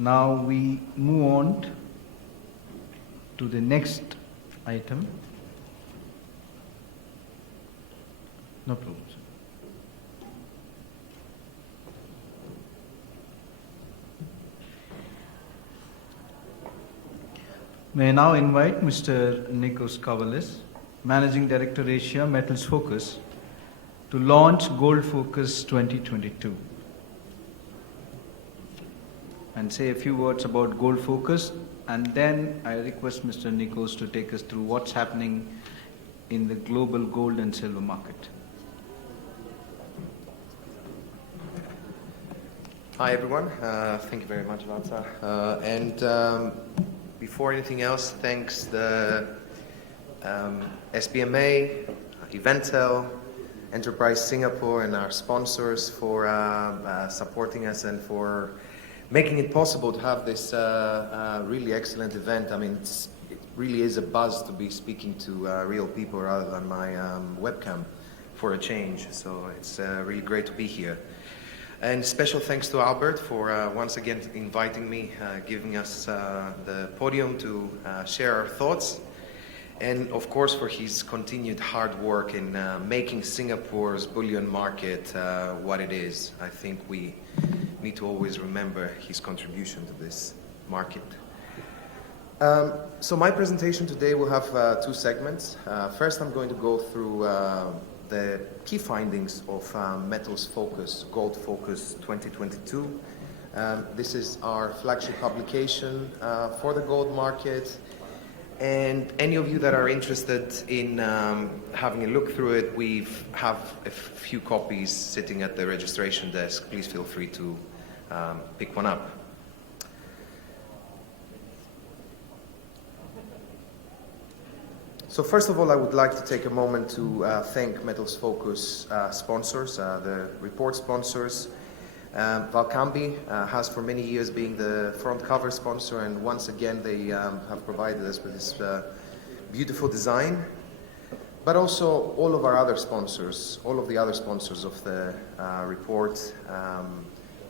Now we move on to the next item. No problem, sir. May I now invite Mr. Nikos Kavalis, Managing Director Asia Metals Focus, to launch Gold Focus 2022 and say a few words about Gold Focus, and then I request Mr. Nikos to take us through what's happening in the global gold and silver market. Hi everyone, thank you very much, Vatsa. Before anything else, thanks the SBMA, Eventel, Enterprise Singapore and our sponsors for supporting us and for making it possible to have this really excellent event. I mean, it really is a buzz to be speaking to real people rather than my webcam for a change. So it's really great to be here. And special thanks to Albert for once again inviting me, giving us the podium to share our thoughts. And of course for his continued hard work in making Singapore's bullion market what it is. I think we need to always remember his contribution to this market. So my presentation today will have two segments. First I'm going to go through the key findings of Metals Focus, Gold Focus 2022. This is our flagship publication for the gold market. And any of you that are interested in having a look through it, we have a few copies sitting at the registration desk. Please feel free to pick one up. So first of all, I would like to take a moment to thank Metals Focus sponsors, the report sponsors. Valcambi has for many years been the front cover sponsor, and once again they have provided us with this beautiful design. But also all of our other sponsors, all of the other sponsors of the report.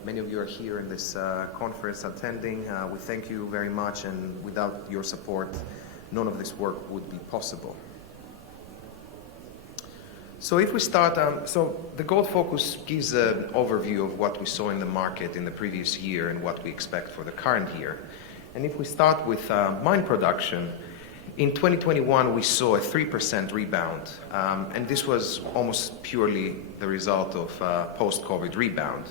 Many of you are here in this conference attending. We thank you very much, and without your support, none of this work would be possible. So if we start, so the Gold Focus gives an overview of what we saw in the market in the previous year and what we expect for the current year. And if we start with mine production, in 2021 we saw a 3% rebound, and this was almost purely the result of post-COVID rebound.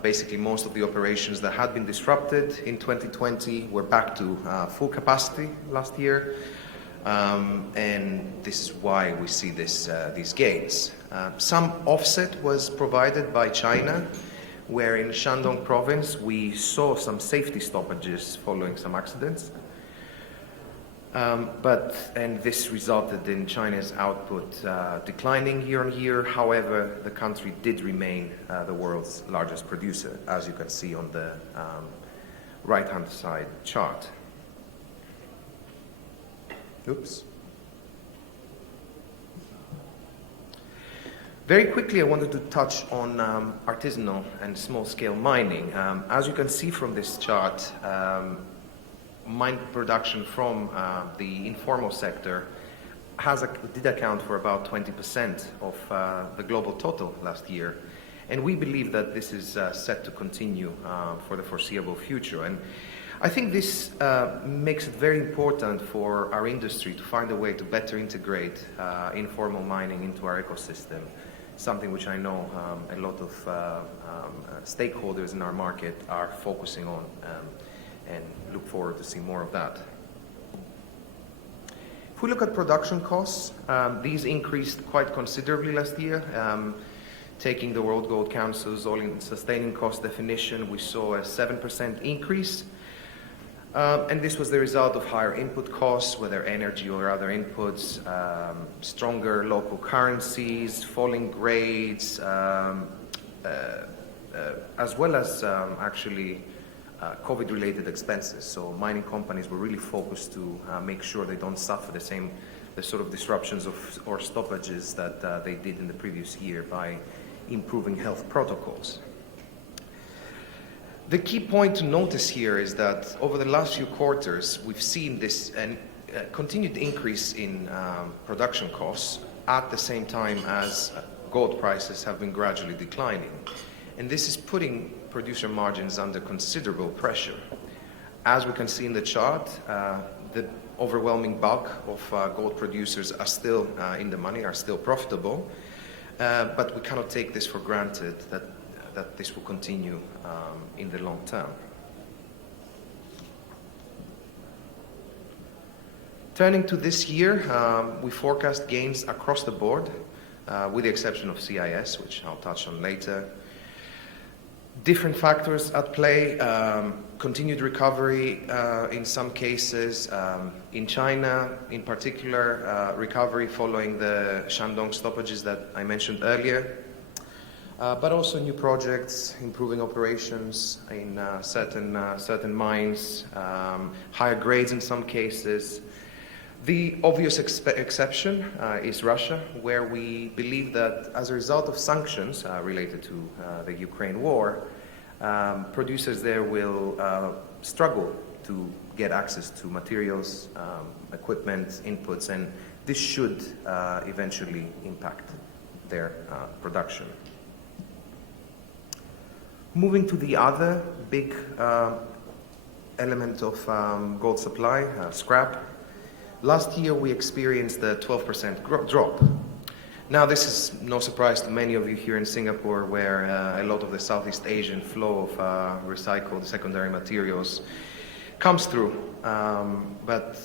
Basically, most of the operations that had been disrupted in 2020 were back to full capacity last year, and this is why we see these gains. Some offset was provided by China, where in Shandong province we saw some safety stoppages following some accidents. And this resulted in China's output declining year on year. However, the country did remain the world's largest producer, as you can see on the right-hand side chart. Oops. Very quickly, I wanted to touch on artisanal and small-scale mining. As you can see from this chart, mine production from the informal sector did account for about 20% of the global total last year. And we believe that this is set to continue for the foreseeable future. And I think this makes it very important for our industry to find a way to better integrate informal mining into our ecosystem, something which I know a lot of stakeholders in our market are focusing on, and look forward to see more of that. If we look at production costs, these increased quite considerably last year. Taking the World Gold Council's all-in sustaining cost definition, we saw a 7% increase. And this was the result of higher input costs, whether energy or other inputs, stronger local currencies, falling grades, as well as actually COVID-related expenses. So mining companies were really focused to make sure they don't suffer the sort of disruptions or stoppages that they did in the previous year by improving health protocols. The key point to notice here is that over the last few quarters, we've seen this continued increase in production costs at the same time as gold prices have been gradually declining. And this is putting producer margins under considerable pressure. As we can see in the chart, the overwhelming bulk of gold producers are still in the money, are still profitable, but we cannot take this for granted that this will continue in the long term. Turning to this year, we forecast gains across the board, with the exception of CIS, which I'll touch on later. Different factors at play, continued recovery in some cases, in China in particular, recovery following the Shandong stoppages that I mentioned earlier, but also new projects, improving operations in certain mines, higher grades in some cases. The obvious exception is Russia, where we believe that as a result of sanctions related to the Ukraine war, producers there will struggle to get access to materials, equipment, inputs, and this should eventually impact their production. Moving to the other big element of gold supply, scrap. Last year, we experienced a 12% drop. Now, this is no surprise to many of you here in Singapore, where a lot of the Southeast Asian flow of recycled secondary materials comes through. But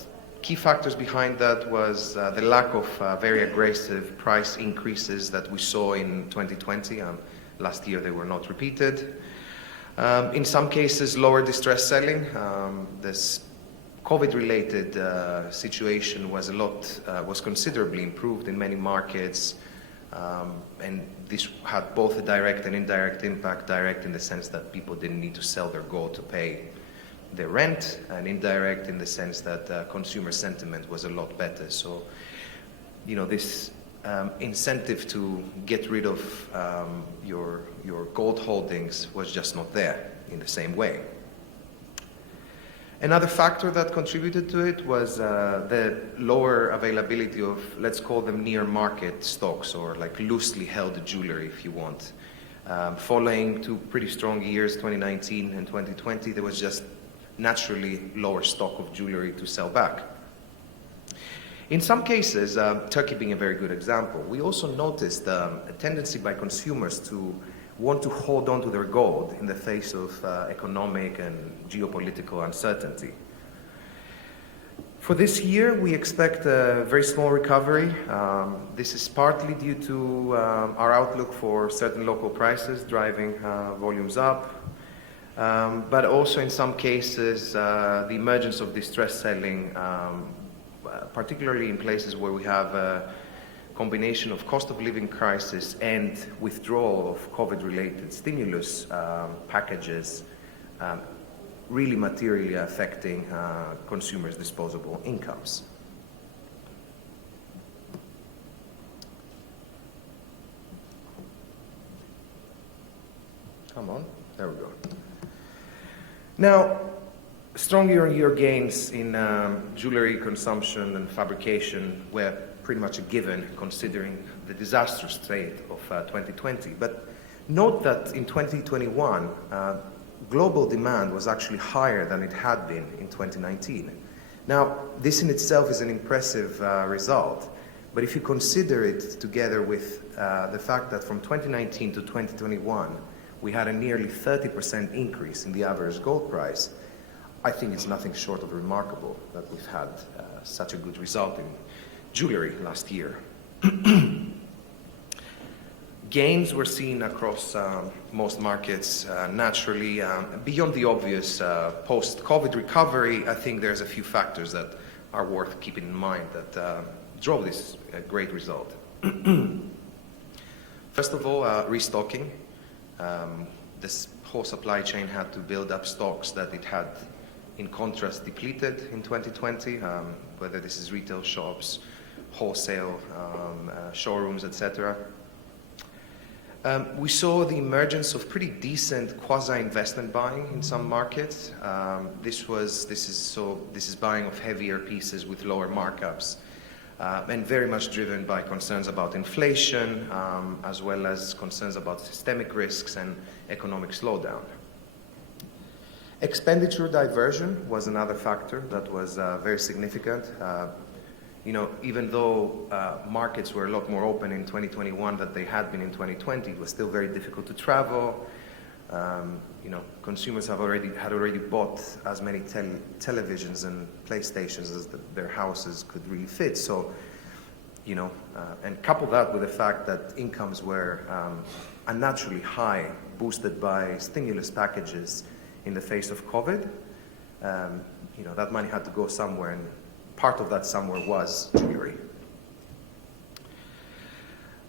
key factors behind that was the lack of very aggressive price increases that we saw in 2020. Last year, they were not repeated. In some cases, lower distress selling. This COVID-related situation was considerably improved in many markets, and this had both a direct and indirect impact. Direct in the sense that people didn't need to sell their gold to pay their rent, and indirect in the sense that consumer sentiment was a lot better. So, this incentive to get rid of your gold holdings was just not there in the same way. Another factor that contributed to it was the lower availability of, let's call them near market stocks, or like loosely held jewelry if you want. Following two pretty strong years, 2019 and 2020, there was just naturally lower stock of jewelry to sell back. In some cases, Turkey being a very good example, we also noticed a tendency by consumers to want to hold on to their gold in the face of economic and geopolitical uncertainty. For this year, we expect a very small recovery. This is partly due to our outlook for certain local prices driving volumes up, but also in some cases, the emergence of distress selling, particularly in places where we have a combination of cost of living crisis and withdrawal of COVID-related stimulus packages, really materially affecting consumers' disposable incomes. Come on, there we go. Now, strong year-on-year gains in jewelry consumption and fabrication were pretty much a given considering the disastrous state of 2020. But note that in 2021, global demand was actually higher than it had been in 2019. Now, this in itself is an impressive result, but if you consider it together with the fact that from 2019 to 2021, we had a nearly 30% increase in the average gold price, I think it's nothing short of remarkable that we've had such a good result in jewelry last year. Gains were seen across most markets naturally. Beyond the obvious post-COVID recovery, I think there's a few factors that are worth keeping in mind that drove this great result. First of all, restocking. This whole supply chain had to build up stocks that it had, in contrast, depleted in 2020, whether this is retail shops, wholesale, showrooms, etc. We saw the emergence of pretty decent quasi-investment buying in some markets. This is buying of heavier pieces with lower markups, and very much driven by concerns about inflation, as well as concerns about systemic risks and economic slowdown. Expenditure diversion was another factor that was very significant. Even though markets were a lot more open in 2021 than they had been in 2020, it was still very difficult to travel. Consumers had already bought as many televisions and PlayStations as their houses could really fit. So, and couple that with the fact that incomes were unnaturally high, boosted by stimulus packages in the face of COVID. That money had to go somewhere, and part of that somewhere was jewelry.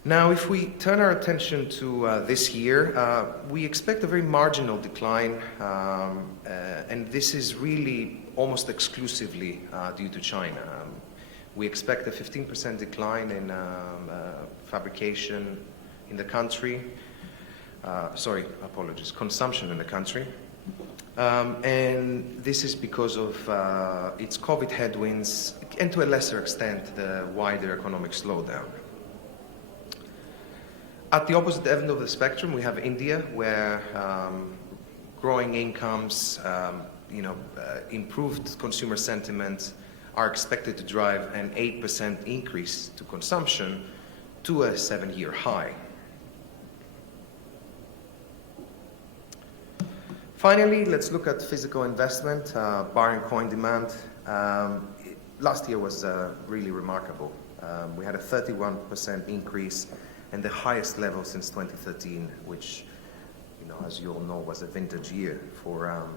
Now, if we turn our attention to this year, we expect a very marginal decline, and this is really almost exclusively due to China. We expect a 15% decline in fabrication in the country. Consumption in the country. And this is because of its COVID headwinds, and to a lesser extent, the wider economic slowdown. At the opposite end of the spectrum, we have India, where growing incomes, improved consumer sentiment are expected to drive an 8% increase to consumption to a 7-year high. Finally, let's look at physical investment, bar and coin demand. Last year was really remarkable. We had a 31% increase and the highest level since 2013, which, as you all know, was a vintage year for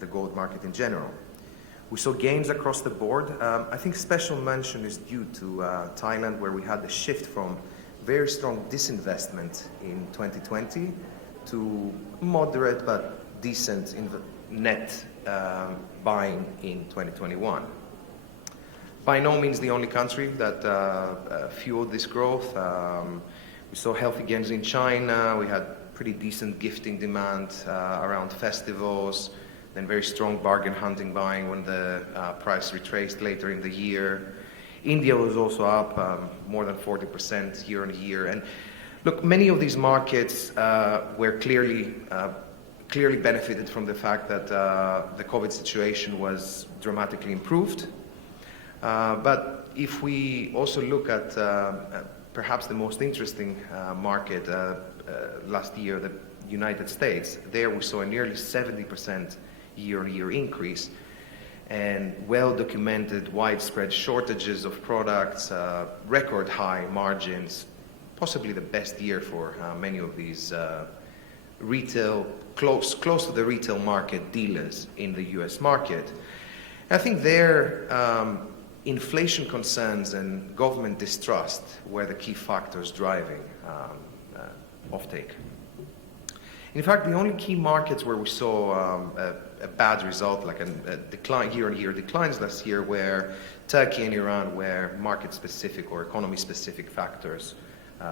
the gold market in general. We saw gains across the board. I think special mention is due to Thailand, where we had a shift from very strong disinvestment in 2020 to moderate but decent net buying in 2021. By no means the only country that fueled this growth. We saw healthy gains in China. We had pretty decent gifting demand around festivals, then very strong bargain hunting buying when the price retraced later in the year. India was also up more than 40% year on year. And look, many of these markets were clearly benefited from the fact that the COVID situation was dramatically improved. But if we also look at perhaps the most interesting market last year, the United States, there we saw a nearly 70% year-on-year increase, and well-documented widespread shortages of products, record high margins, possibly the best year for many of these retail, close to the retail market dealers in the US market. I think their inflation concerns and government distrust were the key factors driving offtake. In fact, the only key markets where we saw a bad result, like a decline, year-on-year declines last year, were Turkey and Iran, where market-specific or economy-specific factors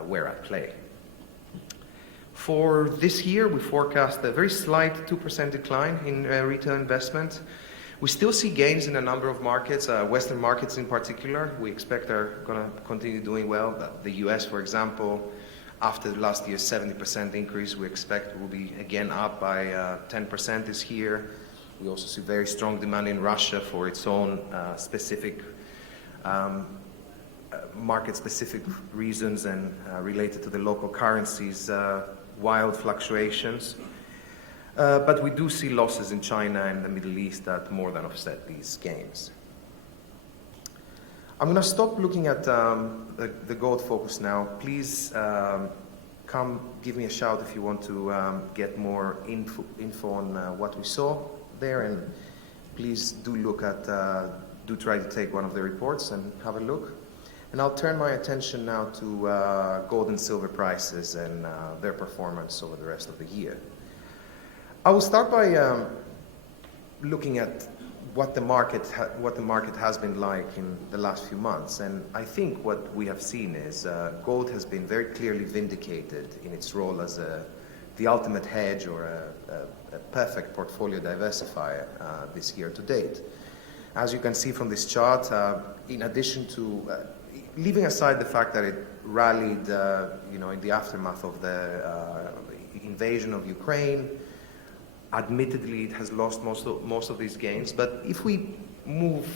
were at play. For this year, we forecast a very slight 2% decline in retail investment. We still see gains in a number of markets, Western markets in particular, we expect are going to continue doing well. The US, for example, after last year's 70% increase, we expect will be again up by 10% this year. We also see very strong demand in Russia for its own specific market-specific reasons and related to the local currencies, wild fluctuations. But we do see losses in China and the Middle East that more than offset these gains. I'm going to stop looking at the gold focus now. Please come give me a shout if you want to get more info on what we saw there, and please do try to take one of the reports and have a look. And I'll turn my attention now to gold and silver prices and their performance over the rest of the year. I will start by looking at what the market has been like in the last few months. And I think what we have seen is gold has been very clearly vindicated in its role as the ultimate hedge or a perfect portfolio diversifier this year to date. As you can see from this chart, in addition to leaving aside the fact that it rallied, in the aftermath of the invasion of Ukraine, admittedly, it has lost most of these gains. But if we move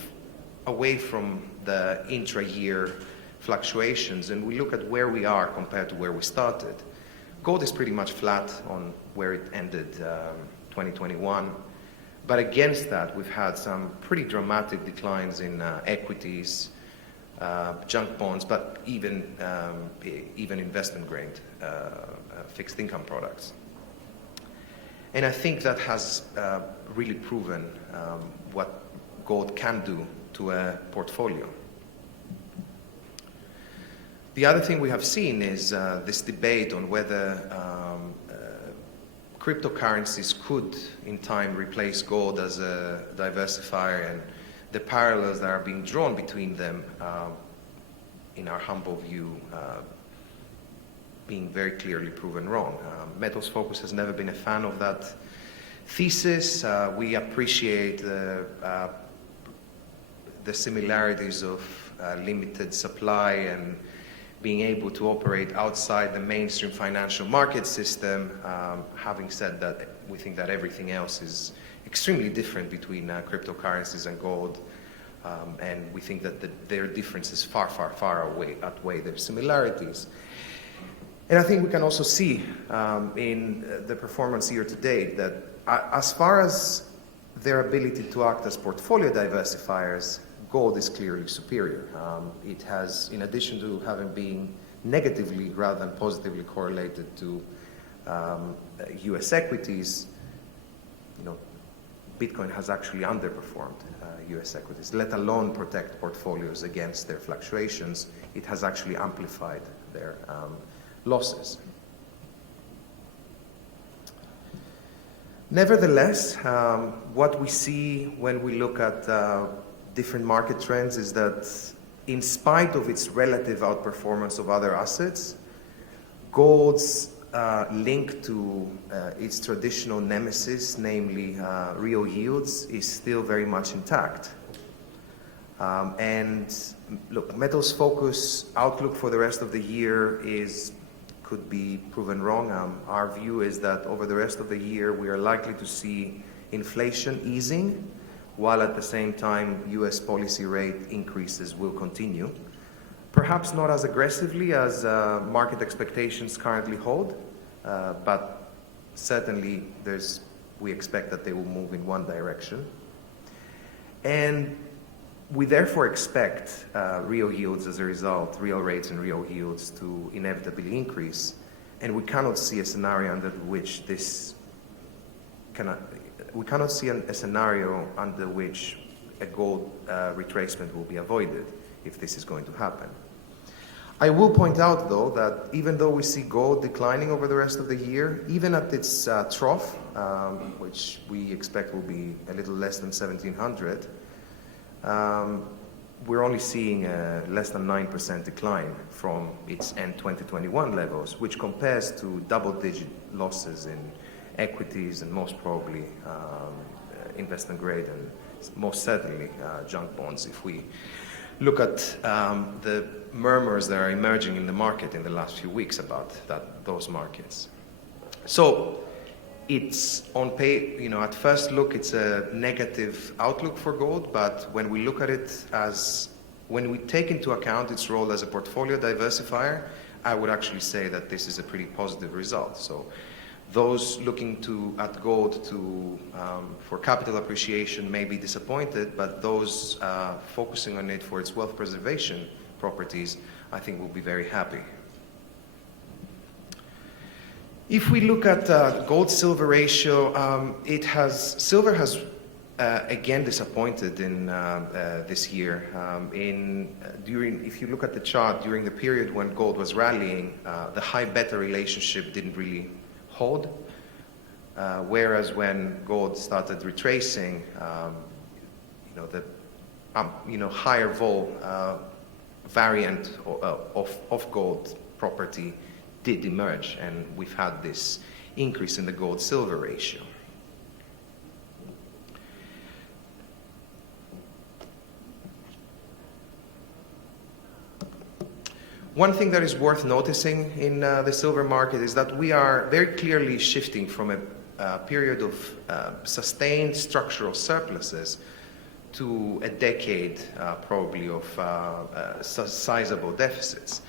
away from the intra-year fluctuations and we look at where we are compared to where we started, gold is pretty much flat on where it ended 2021. But against that, we've had some pretty dramatic declines in equities, junk bonds, but even investment-grade fixed income products. And I think that has really proven what gold can do to a portfolio. The other thing we have seen is this debate on whether cryptocurrencies could, in time, replace gold as a diversifier, and the parallels that are being drawn between them, in our humble view, being very clearly proven wrong. Metals Focus has never been a fan of that thesis. We appreciate the similarities of limited supply and being able to operate outside the mainstream financial market system. Having said that, we think that everything else is extremely different between cryptocurrencies and gold. And we think that their differences far outweigh their similarities. And I think we can also see in the performance year to date that as far as their ability to act as portfolio diversifiers, gold is clearly superior. It has, in addition to having been negatively rather than positively correlated to US equities, Bitcoin has actually underperformed US equities, let alone protect portfolios against their fluctuations. It has actually amplified their losses. Nevertheless, what we see when we look at different market trends is that in spite of its relative outperformance of other assets, gold's link to its traditional nemesis, namely real yields, is still very much intact. And look, Metals Focus outlook for the rest of the year could be proven wrong. Our view is that over the rest of the year, we are likely to see inflation easing, while at the same time, US policy rate increases will continue. Perhaps not as aggressively as market expectations currently hold, but certainly we expect that they will move in one direction. And we therefore expect real yields as a result, real rates and real yields to inevitably increase. And we cannot see a scenario under which a scenario under which a gold retracement will be avoided if this is going to happen. I will point out, though, that even though we see gold declining over the rest of the year, even at its trough, which we expect will be a little less than 1,700, we're only seeing a less than 9% decline from its end 2021 levels, which compares to double-digit losses in equities and most probably investment grade and most certainly junk bonds if we look at the murmurs that are emerging in the market in the last few weeks about those markets. So it's on at first look, it's a negative outlook for gold, but when we look at it when we take into account its role as a portfolio diversifier, I would actually say that this is a pretty positive result. So those looking at gold for capital appreciation may be disappointed, but those focusing on it for its wealth preservation properties, I think will be very happy. If we look at gold-silver ratio, silver has again disappointed in this year. If you look at the chart, during the period when gold was rallying, the high-beta relationship didn't really hold, whereas when gold started retracing, the higher vol variant of gold property did emerge, and we've had this increase in the gold-silver ratio. One thing that is worth noticing in the silver market is that we are very clearly shifting from a period of sustained structural surpluses to a decade probably of sizable deficits.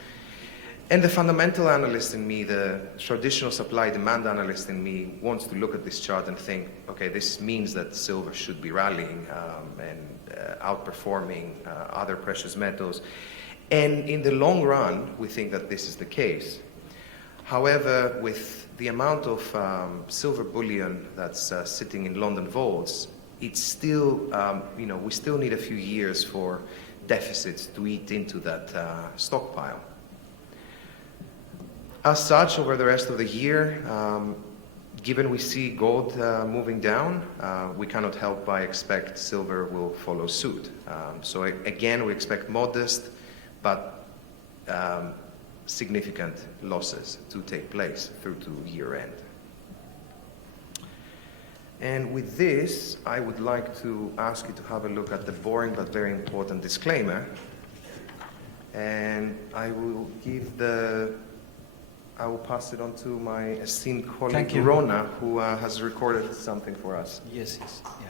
And the fundamental analyst in me, the traditional supply-demand analyst in me, wants to look at this chart and think, okay, this means that silver should be rallying and outperforming other precious metals. And in the long run, we think that this is the case. However, with the amount of silver bullion that's sitting in London vaults, it's still, we still need a few years for deficits to eat into that stockpile. As such, over the rest of the year, given we see gold moving down, we cannot help but expect silver will follow suit. So again, we expect modest but significant losses to take place through to year end. And with this, I would like to ask you to have a look at the boring but very important disclaimer. And I will pass it on to my esteemed colleague Rona, who has recorded something for us. Yes, yeah.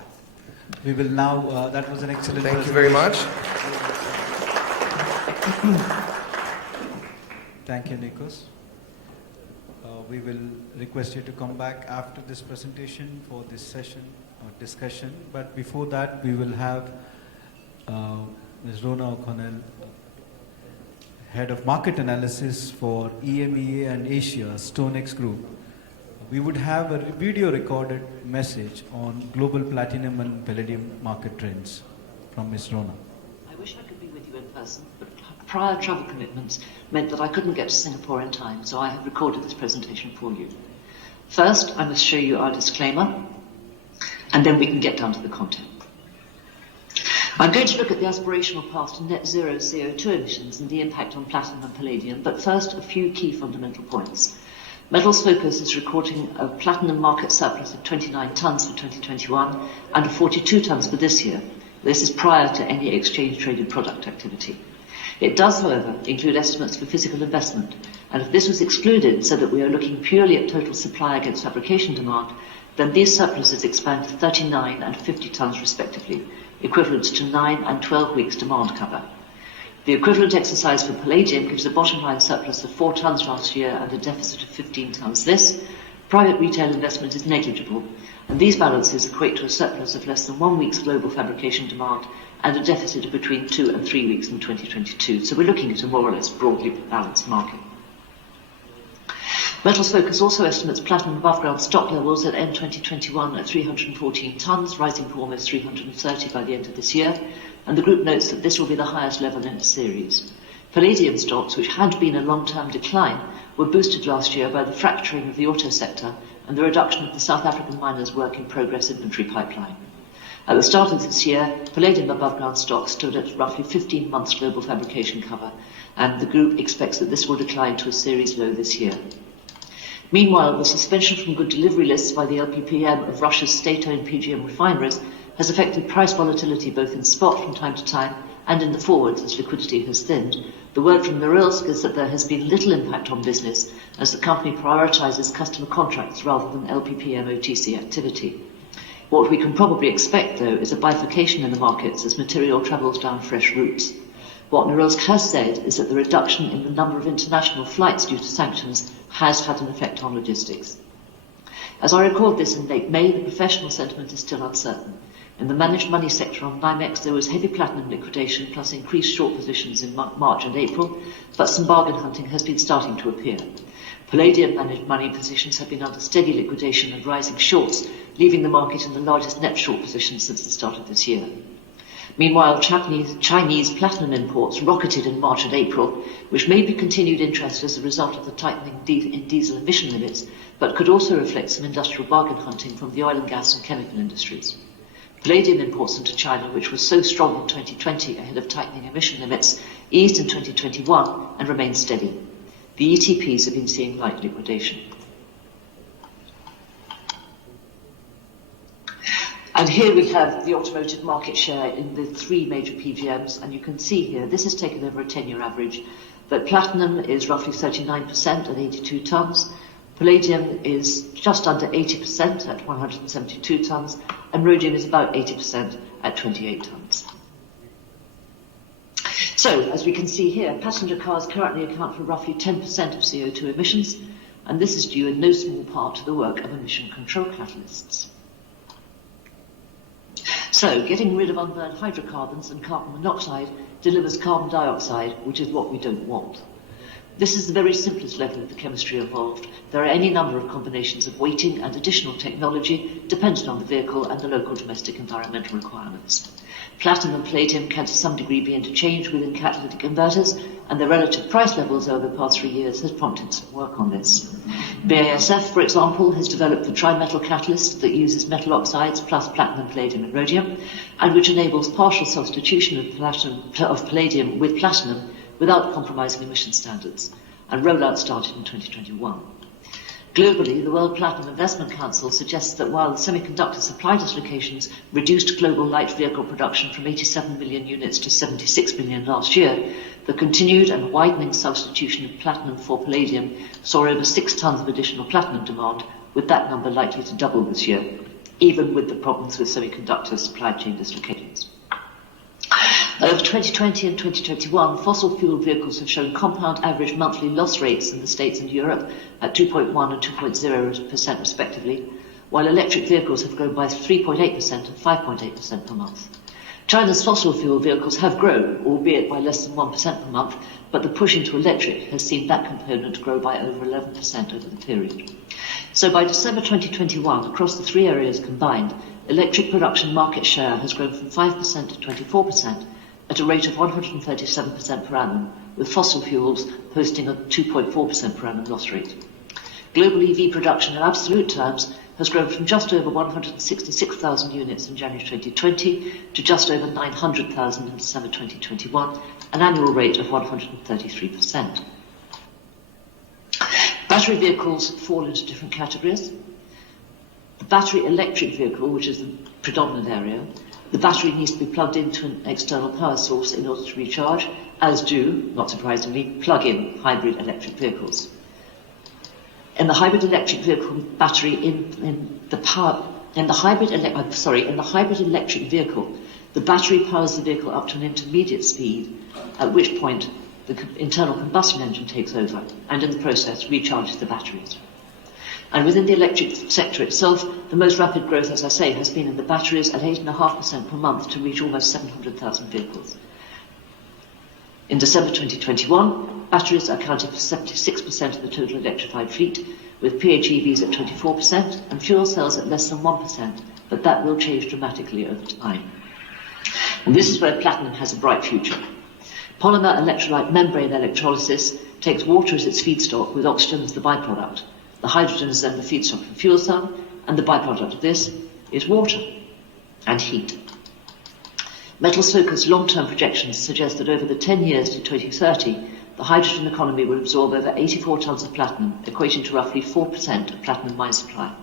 We will now, that was an excellent Thank you very much. Thank you, Nikos. We will request you to come back after this presentation for this session or discussion. But before that, we will have Ms. Rona O'Connell, Head of Market Analysis for EMEA and Asia, StoneX Group. We would have a video recorded message on global platinum and palladium market trends from Ms. Rona. I wish I could be with you in person, but prior travel commitments meant that I couldn't get to Singapore in time, so I have recorded this presentation for you. First, I must show you our disclaimer, and then we can get down to the content. I'm going to look at the aspirational path to net zero CO2 emissions and the impact on platinum and palladium, but first a few key fundamental points. Metals Focus is recording a platinum market surplus of 29 tonnes for 2021 and of 42 tonnes for this year. This is prior to any exchange-traded product activity. It does, however, include estimates for physical investment, and if this was excluded so that we are looking purely at total supply against fabrication demand, then these surpluses expand to 39 and 50 tonnes respectively, equivalent to 9 and 12 weeks demand cover. The equivalent exercise for palladium gives a bottom line surplus of 4 tonnes last year and a deficit of 15 tonnes this. Private retail investment is negligible, and these balances equate to a surplus of less than 1 week's global fabrication demand and a deficit of between 2 and 3 weeks in 2022. So we're looking at a more or less broadly balanced market. Metals Focus also estimates platinum above ground stock levels at end 2021 at 314 tonnes, rising to almost 330 by the end of this year, and the group notes that this will be the highest level in the series. Palladium stocks, which had been a long-term decline, were boosted last year by the fracturing of the auto sector and the reduction of the South African miners' work-in-progress inventory pipeline. At the start of this year, palladium above ground stocks stood at roughly 15 months global fabrication cover, and the group expects that this will decline to a series low this year. Meanwhile, the suspension from good delivery lists by the LPPM of Russia's state-owned PGM refineries has affected price volatility both in spot from time to time and in the forwards as liquidity has thinned. The word from Norilsk is that there has been little impact on business as the company prioritises customer contracts rather than LPPM OTC activity. What we can probably expect, though, is a bifurcation in the markets as material travels down fresh routes. What Norilsk has said is that the reduction in the number of international flights due to sanctions has had an effect on logistics. As I record this in late May, the professional sentiment is still uncertain. In the managed money sector on NYMEX, there was heavy platinum liquidation plus increased short positions in March and April, but some bargain hunting has been starting to appear. Palladium managed money positions have been under steady liquidation and rising shorts, leaving the market in the largest net short position since the start of this year. Meanwhile, Chinese platinum imports rocketed in March and April, which may be continued interest as a result of the tightening in diesel emission limits, but could also reflect some industrial bargain hunting from the oil and gas and chemical industries. Palladium imports into China, which was so strong in 2020 ahead of tightening emission limits, eased in 2021 and remained steady. The ETPs have been seeing light liquidation. And here we have the automotive market share in the three major PGMs, and you can see here, this is taken over a 10-year average, but platinum is roughly 39% at 82 tonnes, palladium is just under 80% at 172 tonnes, and rhodium is about 80% at 28 tonnes. So, as we can see here, passenger cars currently account for roughly 10% of CO2 emissions, and this is due in no small part to the work of emission control catalysts. So, getting rid of unburned hydrocarbons and carbon monoxide delivers carbon dioxide, which is what we don't want. This is the very simplest level of the chemistry involved. There are any number of combinations of weighting and additional technology dependent on the vehicle and the local domestic environmental requirements. Platinum and palladium can to some degree be interchanged within catalytic converters, and the relative price levels over the past 3 years has prompted some work on this. BASF, for example, has developed the trimetal catalyst that uses metal oxides plus platinum, palladium and rhodium, and which enables partial substitution of palladium with platinum without compromising emission standards, and rollout started in 2021. Globally, the World Platinum Investment Council suggests that while the semiconductor supply dislocations reduced global light vehicle production from 87 million units to 76 million last year, the continued and widening substitution of platinum for palladium saw over 6 tonnes of additional platinum demand, with that number likely to double this year, even with the problems with semiconductor supply chain dislocations. Over 2020 and 2021, fossil-fueled vehicles have shown compound average monthly loss rates in the States and Europe at 2.1 and 2.0% respectively, while electric vehicles have grown by 3.8% and 5.8% per month. China's fossil-fuel vehicles have grown, albeit by less than 1% per month, but the push into electric has seen that component grow by over 11% over the period. So by December 2021, across the three areas combined, electric production market share has grown from 5% to 24%, at a rate of 137% per annum, with fossil fuels posting a 2.4% per annum loss rate. Global EV production in absolute terms has grown from just over 166,000 units in January 2020 to just over 900,000 in December 2021, an annual rate of 133%. Battery vehicles fall into different categories. The battery electric vehicle, which is the predominant area, the battery needs to be plugged into an external power source in order to recharge, as do, not surprisingly, plug-in hybrid electric vehicles. In the hybrid electric vehicle battery, in the hybrid electric vehicle, the battery powers the vehicle up to an intermediate speed, at which point the internal combustion engine takes over, and in the process recharges the batteries. And within the electric sector itself, the most rapid growth, as I say, has been in the batteries at 8.5% per month to reach almost 700,000 vehicles. In December 2021, batteries accounted for 76% of the total electrified fleet, with PHEVs at 24% and fuel cells at less than 1%, but that will change dramatically over time. And this is where platinum has a bright future. Polymer electrolyte membrane electrolysis takes water as its feedstock with oxygen as the byproduct. The hydrogen is then the feedstock for the fuel cell, and the byproduct of this is water and heat. Metals Focus long-term projections suggest that over the 10 years to 2030, the hydrogen economy will absorb over 84 tonnes of platinum, equating to roughly 4% of platinum mine supply,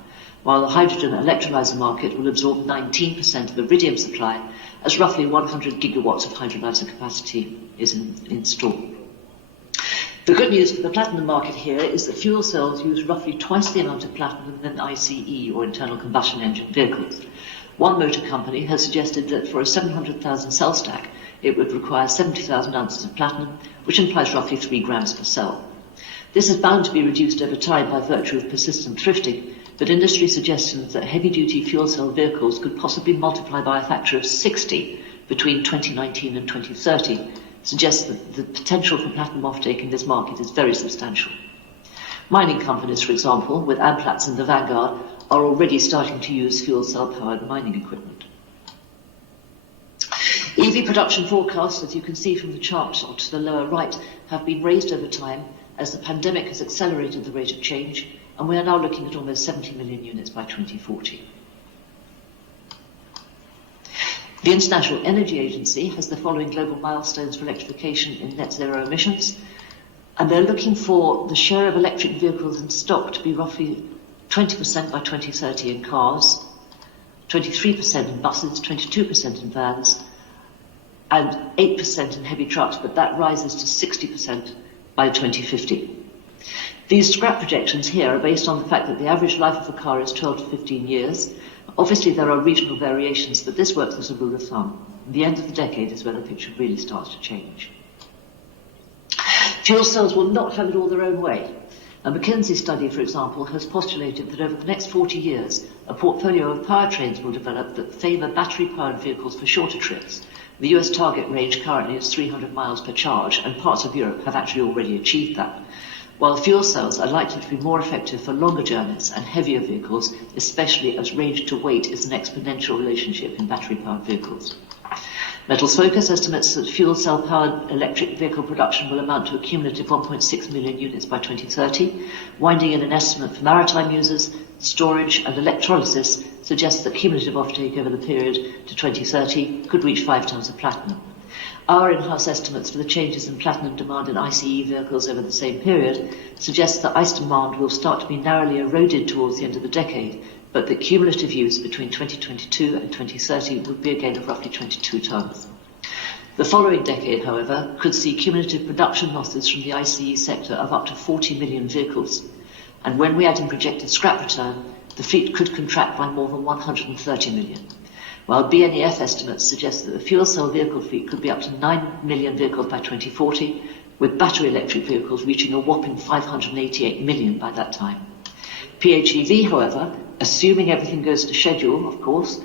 while the hydrogen electrolyzer market will absorb 19% of iridium supply, as roughly 100 gigawatts of hydrolyzer capacity is installed. The good news for the platinum market here is that fuel cells use roughly twice the amount of platinum than ICE, or internal combustion engine, vehicles. One motor company has suggested that for a 700,000 cell stack, it would require 70,000 ounces of platinum, which implies roughly 3 grams per cell. This is bound to be reduced over time by virtue of persistent thrifting, but industry suggestions that heavy-duty fuel cell vehicles could possibly multiply by a factor of 60 between 2019 and 2030 suggests that the potential for platinum offtake in this market is very substantial. Mining companies, for example, with Amplatz in the vanguard, are already starting to use fuel cell-powered mining equipment. EV production forecasts, as you can see from the chart to the lower right, have been raised over time as the pandemic has accelerated the rate of change, and we are now looking at almost 70 million units by 2040. The International Energy Agency has the following global milestones for electrification in net zero emissions, and they're looking for the share of electric vehicles in stock to be roughly 20% by 2030 in cars, 23% in buses, 22% in vans, and 8% in heavy trucks, but that rises to 60% by 2050. These scrap projections here are based on the fact that the average life of a car is 12 to 15 years. Obviously, there are regional variations, but this works as a rule of thumb. The end of the decade is where the picture really starts to change. Fuel cells will not have it all their own way. A McKinsey study, for example, has postulated that over the next 40 years, a portfolio of powertrains will develop that favour battery-powered vehicles for shorter trips. The US target range currently is 300 miles per charge, and parts of Europe have actually already achieved that. While fuel cells are likely to be more effective for longer journeys and heavier vehicles, especially as range to weight is an exponential relationship in battery-powered vehicles. Metals Focus estimates that fuel cell-powered electric vehicle production will amount to a cumulative 1.6 million units by 2030. Winding in an estimate for maritime users, storage and electrolysis suggests that cumulative offtake over the period to 2030 could reach 5 tons of platinum. Our in-house estimates for the changes in platinum demand in ICE vehicles over the same period suggest that ICE demand will start to be narrowly eroded towards the end of the decade, but the cumulative use between 2022 and 2030 would be a gain of roughly 22 tonnes. The following decade, however, could see cumulative production losses from the ICE sector of up to 40 million vehicles. And when we add in projected scrap return, the fleet could contract by more than 130 million. While BNEF estimates suggest that the fuel cell vehicle fleet could be up to 9 million vehicles by 2040, with battery electric vehicles reaching a whopping 588 million by that time. PHEV, however, assuming everything goes to schedule, of course,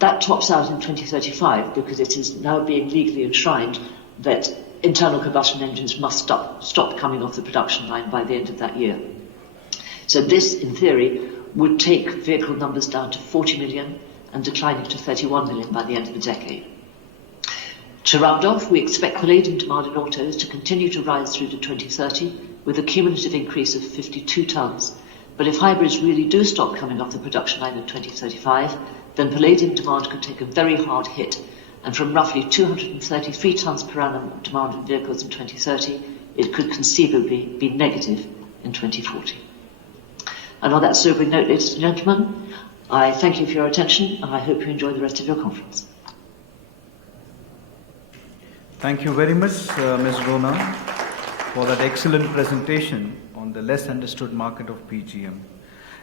that tops out in 2035 because it is now being legally enshrined that internal combustion engines must stop coming off the production line by the end of that year. So this, in theory, would take vehicle numbers down to 40 million and declining to 31 million by the end of the decade. To round off, we expect palladium demand in autos to continue to rise through to 2030 with a cumulative increase of 52 tonnes. But if hybrids really do stop coming off the production line in 2035, then palladium demand could take a very hard hit, and from roughly 233 tonnes per annum of demand in vehicles in 2030, it could conceivably be negative in 2040. And on that sobering note, ladies and gentlemen, I thank you for your attention, and I hope you enjoy the rest of your conference. Thank you very much, Ms. Rona, for that excellent presentation on the less understood market of PGM.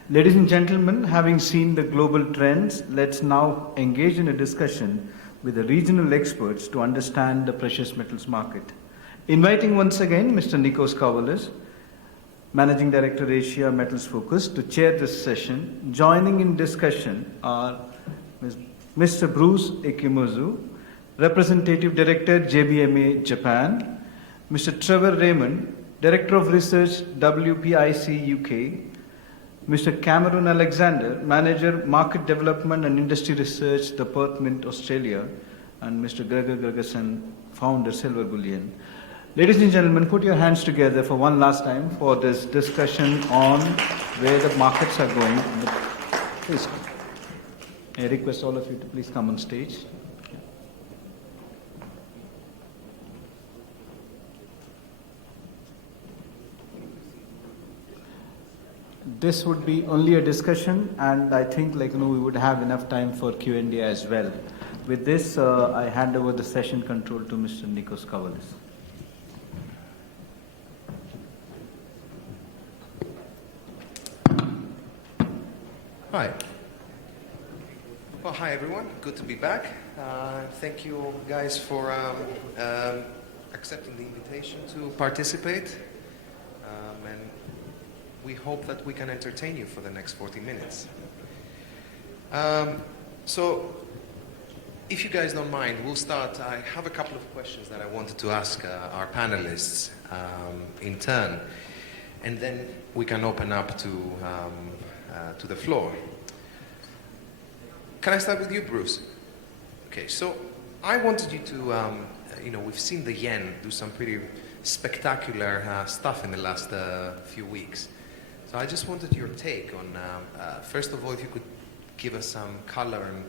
Ladies and gentlemen, having seen the global trends, let's now engage in a discussion with the regional experts to understand the precious metals market. Inviting once again Mr. Nikos Kavalis, Managing Director Asia Metals Focus, to chair this session. Joining in discussion are Mr. Bruce Ikimozu, Representative Director JBMA Japan, Mr. Trevor Raymond, Director of Research WPIC UK, Mr. Cameron Alexander, Manager Market Development and Industry Research, the Perth Mint, Australia, and Mr. Gregor Gregerson, Founder, Silver Bullion. Ladies and gentlemen, put your hands together for one last time for this discussion on where the markets are going. Please, I request all of you to please come on stage. This would be only a discussion, and I think we would have enough time for Q&A as well. With this, I hand over the session control to Mr. Nikos Kavalis. Hi. Well, hi everyone. Good to be back. Thank you guys for accepting the invitation to participate. And we hope that we can entertain you for the next 40 minutes. So, if you guys don't mind, we'll start. I have a couple of questions that I wanted to ask our panelists in turn, and then we can open up to the floor. Can I start with you, Bruce? Okay, so I wanted you to, we've seen the yen do some pretty spectacular stuff in the last few weeks. So I just wanted your take on, first of all, if you could give us some color on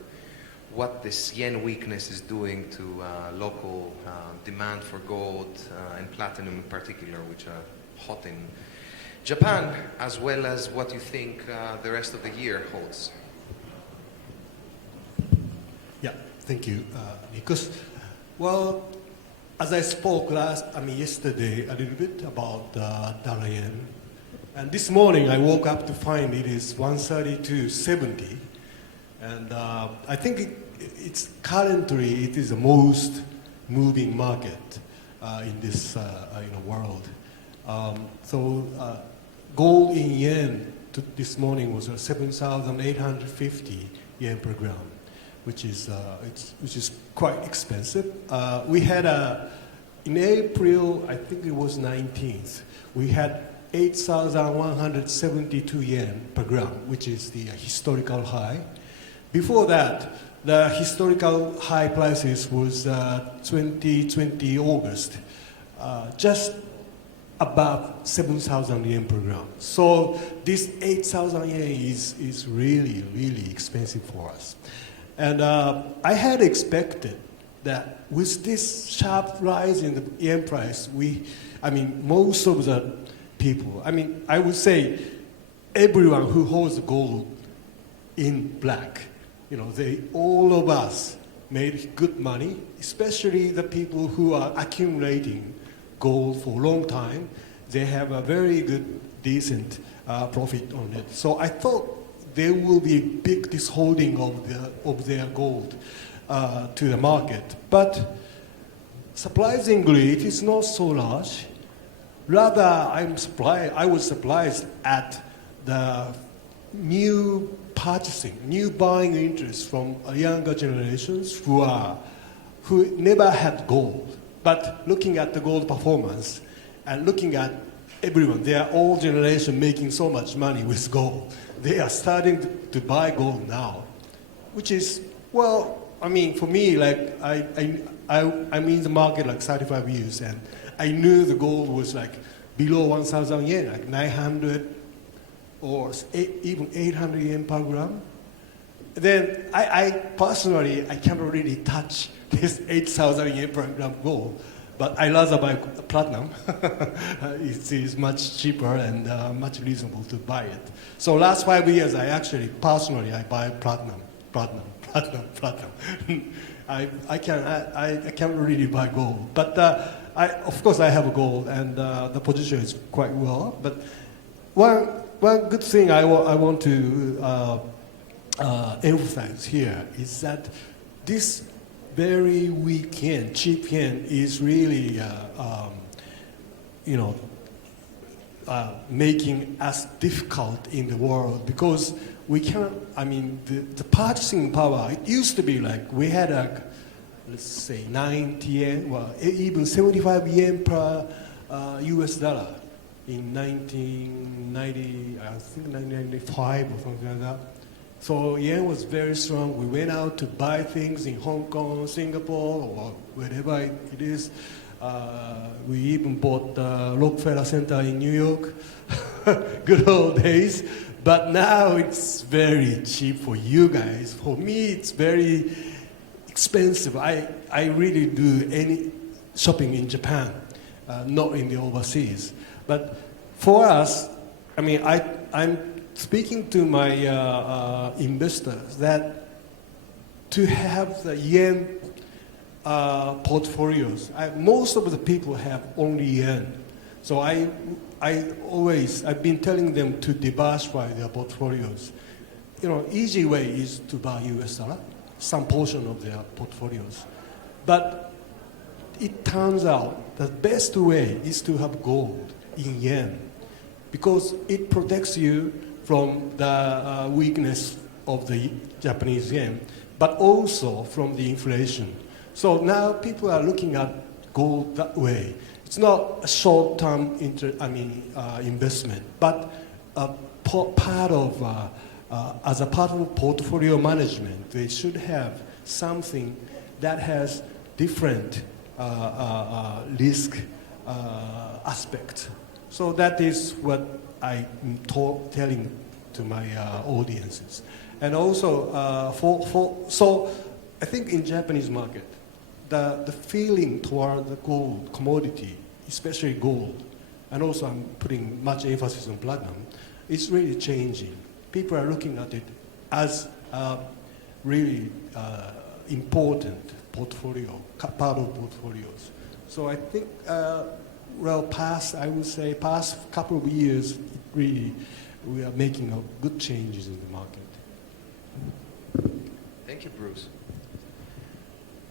what this yen weakness is doing to local demand for gold and platinum in particular, which are hot in Japan, as well as what you think the rest of the year holds. Yeah, thank you, Nikos. Well, as I spoke yesterday a little bit about dollar yen, and this morning I woke up to find it is 132.70, and I think it's currently it is the most moving market in this world. So gold in yen this morning was 7,850 yen per gram, which is quite expensive. We had in April, I think it was 19th, we had 8,172 yen per gram, which is the historical high. Before that, the historical high prices was 2020 August, just above 7,000 yen per gram. So this 8,000 yen is really, really expensive for us. And I had expected that with this sharp rise in the yen price, most of the people, I would say everyone who holds gold in black, all of us made good money, especially the people who are accumulating gold for a long time. They have a very good, decent profit on it. So I thought there will be big disholding of their gold to the market. But surprisingly, it is not so large. Rather, I was surprised at the new buying interest from younger generations who never had gold. But looking at the gold performance and looking at everyone, they are all generation making so much money with gold. They are starting to buy gold now, which is, for me, like I'm in the market like 35 years, and I knew the gold was like below 1,000 yen, like 900 or even 800 yen per gram. Then I personally, I cannot really touch this 8,000 yen per gram gold, but I rather buy platinum. It is much cheaper and much reasonable to buy it. So last 5 years, I buy platinum. I can't really buy gold, but of course I have gold, and the position is quite well. But one good thing I want to emphasize here is that this very weak yen, cheap yen, is really making us difficult in the world, because we can't, the purchasing power, it used to be like we had let's say 90 yen, even 75 yen per US dollar in 1990, I think 1995 or something like that. So yen was very strong. We went out to buy things in Hong Kong, Singapore, or wherever it is. We even bought the Rockefeller Center in New York. Good old days. But now it's very cheap for you guys. For me, it's very expensive. I really do any shopping in Japan, not in the overseas. But for us, I'm speaking to my investors that to have the yen portfolios, most of the people have only yen. So I've been telling them to diversify their portfolios. Easy way is to buy US dollar, some portion of their portfolios. But it turns out the best way is to have gold in yen, because it protects you from the weakness of the Japanese yen, but also from the inflation. So now people are looking at gold that way. It's not a short-term investment, but as a part of portfolio management, they should have something that has different risk aspect. So that is what I'm telling to my audiences. And also, I think in Japanese market, the feeling toward the gold commodity, especially gold, and also I'm putting much emphasis on platinum, is really changing. People are looking at it as a really important portfolio, part of portfolios. So I think, I would say past couple of years, really, we are making good changes in the market. Thank you, Bruce.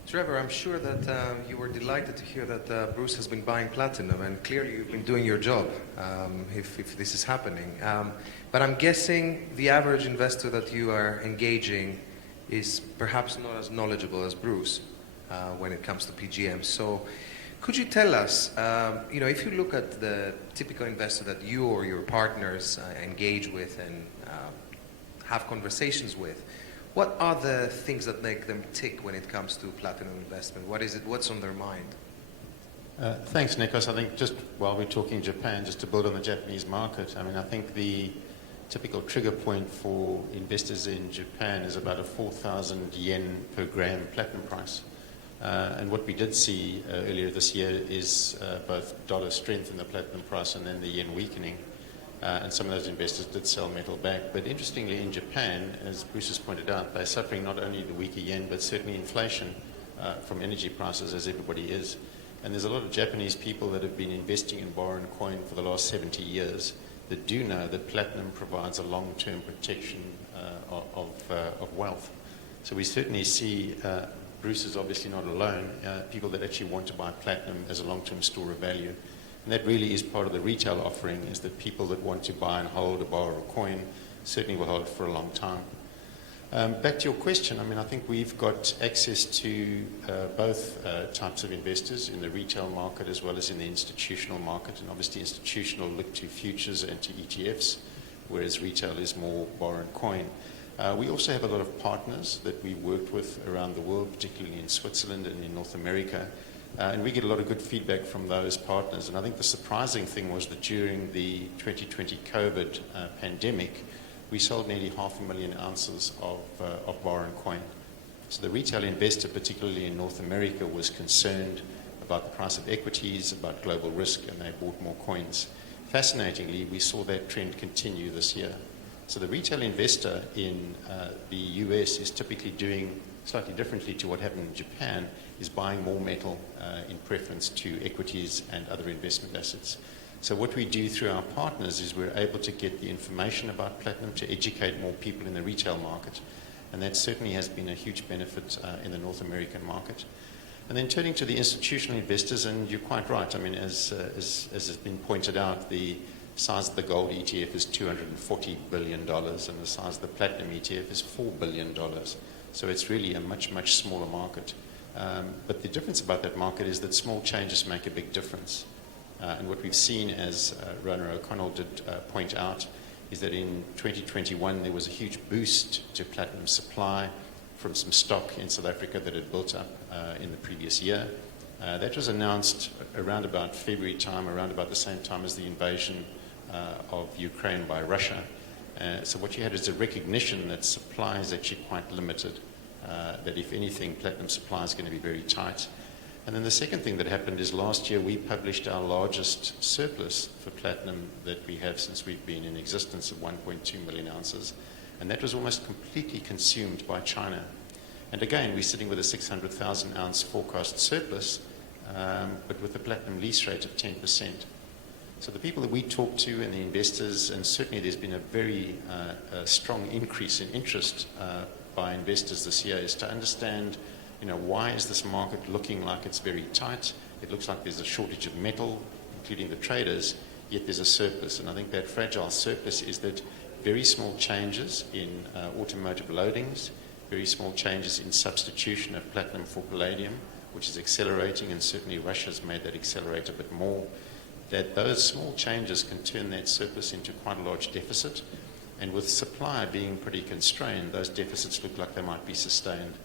Trevor, I'm sure that you were delighted to hear that Bruce has been buying platinum, and clearly you've been doing your job if this is happening. But I'm guessing the average investor that you are engaging is perhaps not as knowledgeable as Bruce when it comes to PGM. So could you tell us, if you look at the typical investor that you or your partners engage with and have conversations with, what are the things that make them tick when it comes to platinum investment? What is it? What's on their mind? Thanks, Nikos. I think just while we're talking Japan, just to build on the Japanese market, I think the typical trigger point for investors in Japan is about a 4,000 yen per gram platinum price. And what we did see earlier this year is both dollar strength in the platinum price and then the yen weakening. And some of those investors did sell metal back. But interestingly, in Japan, as Bruce has pointed out, they're suffering not only the weaker yen, but certainly inflation from energy prices, as everybody is. And there's a lot of Japanese people that have been investing in borrowed coin for the last 70 years that do know that platinum provides a long-term protection of wealth. So we certainly see, Bruce is obviously not alone, people that actually want to buy platinum as a long-term store of value. And that really is part of the retail offering, is that people that want to buy and hold or borrow a coin certainly will hold it for a long time. Back to your question, I think we've got access to both types of investors in the retail market as well as in the institutional market. And obviously institutional look to futures and to ETFs, whereas retail is more borrowed coin. We also have a lot of partners that we worked with around the world, particularly in Switzerland and in North America. And we get a lot of good feedback from those partners. And I think the surprising thing was that during the 2020 COVID pandemic, we sold nearly 500,000 ounces of borrowed coin. So the retail investor, particularly in North America, was concerned about the price of equities, about global risk, and they bought more coins. Fascinatingly, we saw that trend continue this year. So the retail investor in the US is typically doing slightly differently to what happened in Japan, is buying more metal in preference to equities and other investment assets. So what we do through our partners is we're able to get the information about platinum to educate more people in the retail market. And that certainly has been a huge benefit in the North American market. And then turning to the institutional investors, and you're quite right, as has been pointed out, the size of the gold ETF is $240 billion, and the size of the platinum ETF is $4 billion. So it's really a much, much smaller market. But the difference about that market is that small changes make a big difference. And what we've seen, as Rona O'Connell did point out, is that in 2021 there was a huge boost to platinum supply from some stock in South Africa that had built up in the previous year. That was announced around about February time, around about the same time as the invasion of Ukraine by Russia. So what you had is a recognition that supply is actually quite limited, that if anything, platinum supply is going to be very tight. And then the second thing that happened is last year we published our largest surplus for platinum that we have since we've been in existence of 1.2 million ounces. And that was almost completely consumed by China. And again, we're sitting with a 600,000 ounce forecast surplus, but with a platinum lease rate of 10%. So the people that we talk to and the investors, and certainly there's been a very strong increase in interest by investors this year, is to understand, why is this market looking like it's very tight? It looks like there's a shortage of metal, including the traders, yet there's a surplus. And I think that fragile surplus is that very small changes in automotive loadings, very small changes in substitution of platinum for palladium, which is accelerating, and certainly Russia's made that accelerate a bit more, that those small changes can turn that surplus into quite a large deficit. And with supply being pretty constrained, those deficits look like they might be sustained.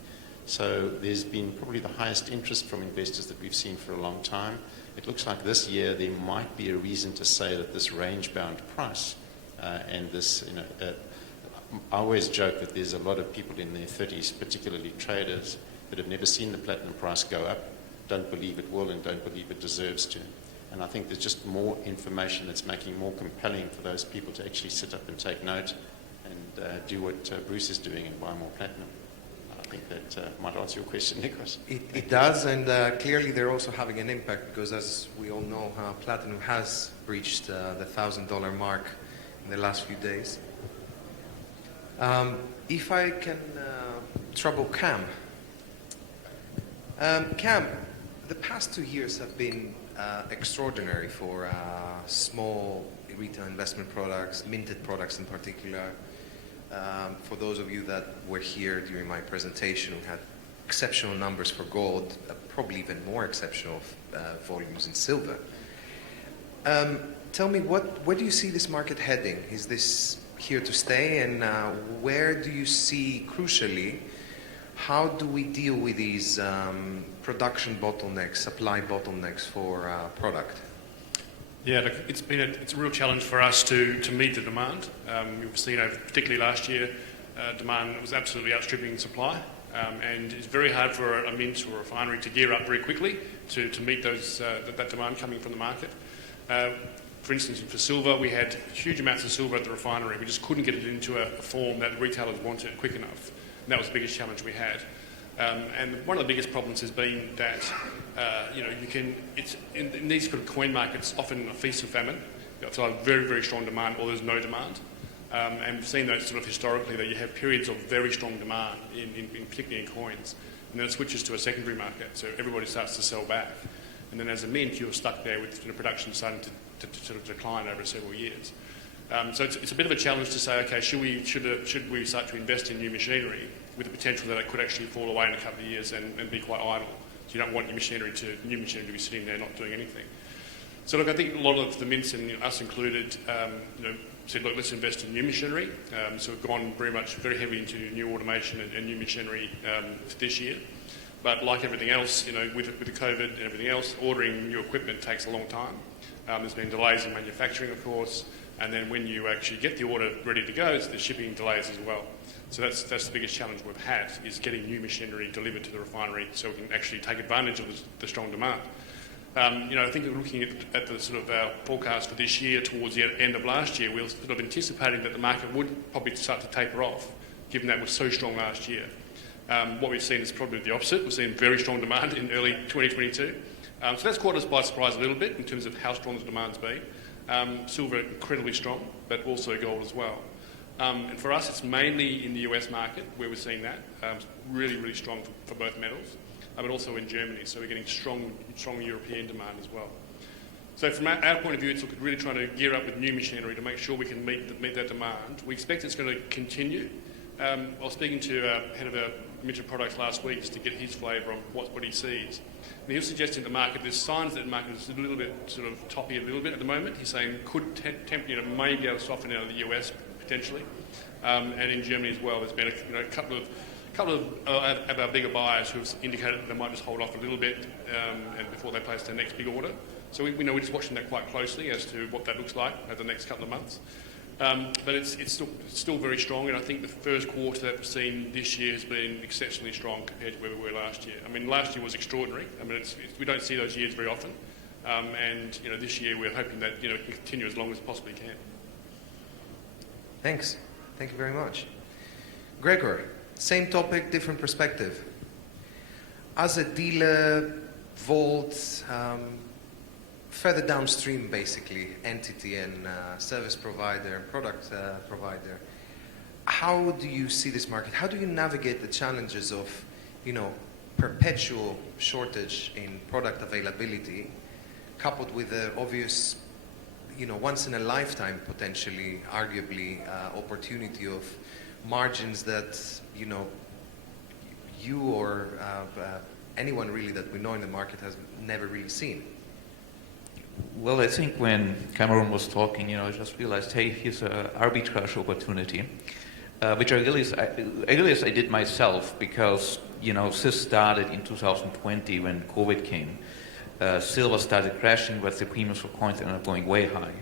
So there's been probably the highest interest from investors that we've seen for a long time. It looks like this year there might be a reason to say that this range-bound price and this, I always joke that there's a lot of people in their 30s, particularly traders, but have never seen the platinum price go up, don't believe it will, and don't believe it deserves to. And I think there's just more information that's making it more compelling for those people to actually sit up and take note and do what Bruce is doing and buy more platinum. I think that might answer your question, Nikos. It does, and clearly they're also having an impact because, as we all know, platinum has breached the $1,000 mark in the last few days. If I can trouble Cam. Cam, the past 2 years have been extraordinary for small retail investment products, minted products in particular. For those of you that were here during my presentation, we had exceptional numbers for gold, probably even more exceptional volumes in silver. Tell me, where do you see this market heading? Is this here to stay? And where do you see, crucially, how do we deal with these production bottlenecks, supply bottlenecks for product? Yeah, look, it's a real challenge for us to meet the demand. We've seen, particularly last year, demand was absolutely outstripping supply, and it's very hard for a mint or a refinery to gear up very quickly to meet that demand coming from the market. For instance, for silver, we had huge amounts of silver at the refinery. We just couldn't get it into a form that retailers wanted quick enough. And that was the biggest challenge we had. And one of the biggest problems has been that, it's in these sort of coin markets, often a feast or famine. It's either very, very strong demand or there's no demand. And we've seen those sort of historically that you have periods of very strong demand, particularly in coins, and then it switches to a secondary market. So everybody starts to sell back. And then as a mint, you're stuck there with production starting to sort of decline over several years. So it's a bit of a challenge to say, okay, should we start to invest in new machinery with the potential that it could actually fall away in a couple of years and be quite idle? So you don't want new machinery to be sitting there not doing anything. So look, I think a lot of the mints, and us included, said, look, let's invest in new machinery. So we've gone very heavily into new automation and new machinery for this year. But like everything else, with the COVID and everything else, ordering new equipment takes a long time. There's been delays in manufacturing, of course, and then when you actually get the order ready to go, there's shipping delays as well. So that's the biggest challenge we've had, is getting new machinery delivered to the refinery so we can actually take advantage of the strong demand. I think we're looking at the sort of our forecast for this year towards the end of last year. We were sort of anticipating that the market would probably start to taper off, given that it was so strong last year. What we've seen is probably the opposite. We've seen very strong demand in early 2022. So that's caught us by surprise a little bit in terms of how strong the demand's been. Silver incredibly strong, but also gold as well. And for us, it's mainly in the US market where we're seeing that. Really, really strong for both metals, but also in Germany. So we're getting strong European demand as well. So from our point of view, it's really trying to gear up with new machinery to make sure we can meet that demand. We expect it's going to continue. I was speaking to head of our minted products last week just to get his flavour on what he sees. And he was suggesting the market, there's signs that the market is a little bit sort of toppy a little bit at the moment. He's saying could tempt maybe able to soften out of the US potentially, and in Germany as well. There's been a couple of our bigger buyers who have indicated that they might just hold off a little bit and before they place their next big order. So we're just watching that quite closely as to what that looks like over the next couple of months. But it's still very strong, and I think the first quarter that we've seen this year has been exceptionally strong compared to where we were last year. I mean, last year was extraordinary. I mean, we don't see those years very often, and this year we're hoping that it can continue as long as it possibly can. Thanks. Thank you very much. Gregor, same topic, different perspective. As a dealer, vault, further downstream, basically, entity and service provider and product provider, how do you see this market? How do you navigate the challenges of, perpetual shortage in product availability, coupled with the obvious, once in a lifetime, potentially, arguably, opportunity of margins that, you or anyone really that we know in the market has never really seen? Well, I think when Cameron was talking, I just realized, hey, here's an arbitrage opportunity, which I realized I did myself because, this started in 2020 when COVID came. Silver started crashing, but the premiums for coins ended up going way high.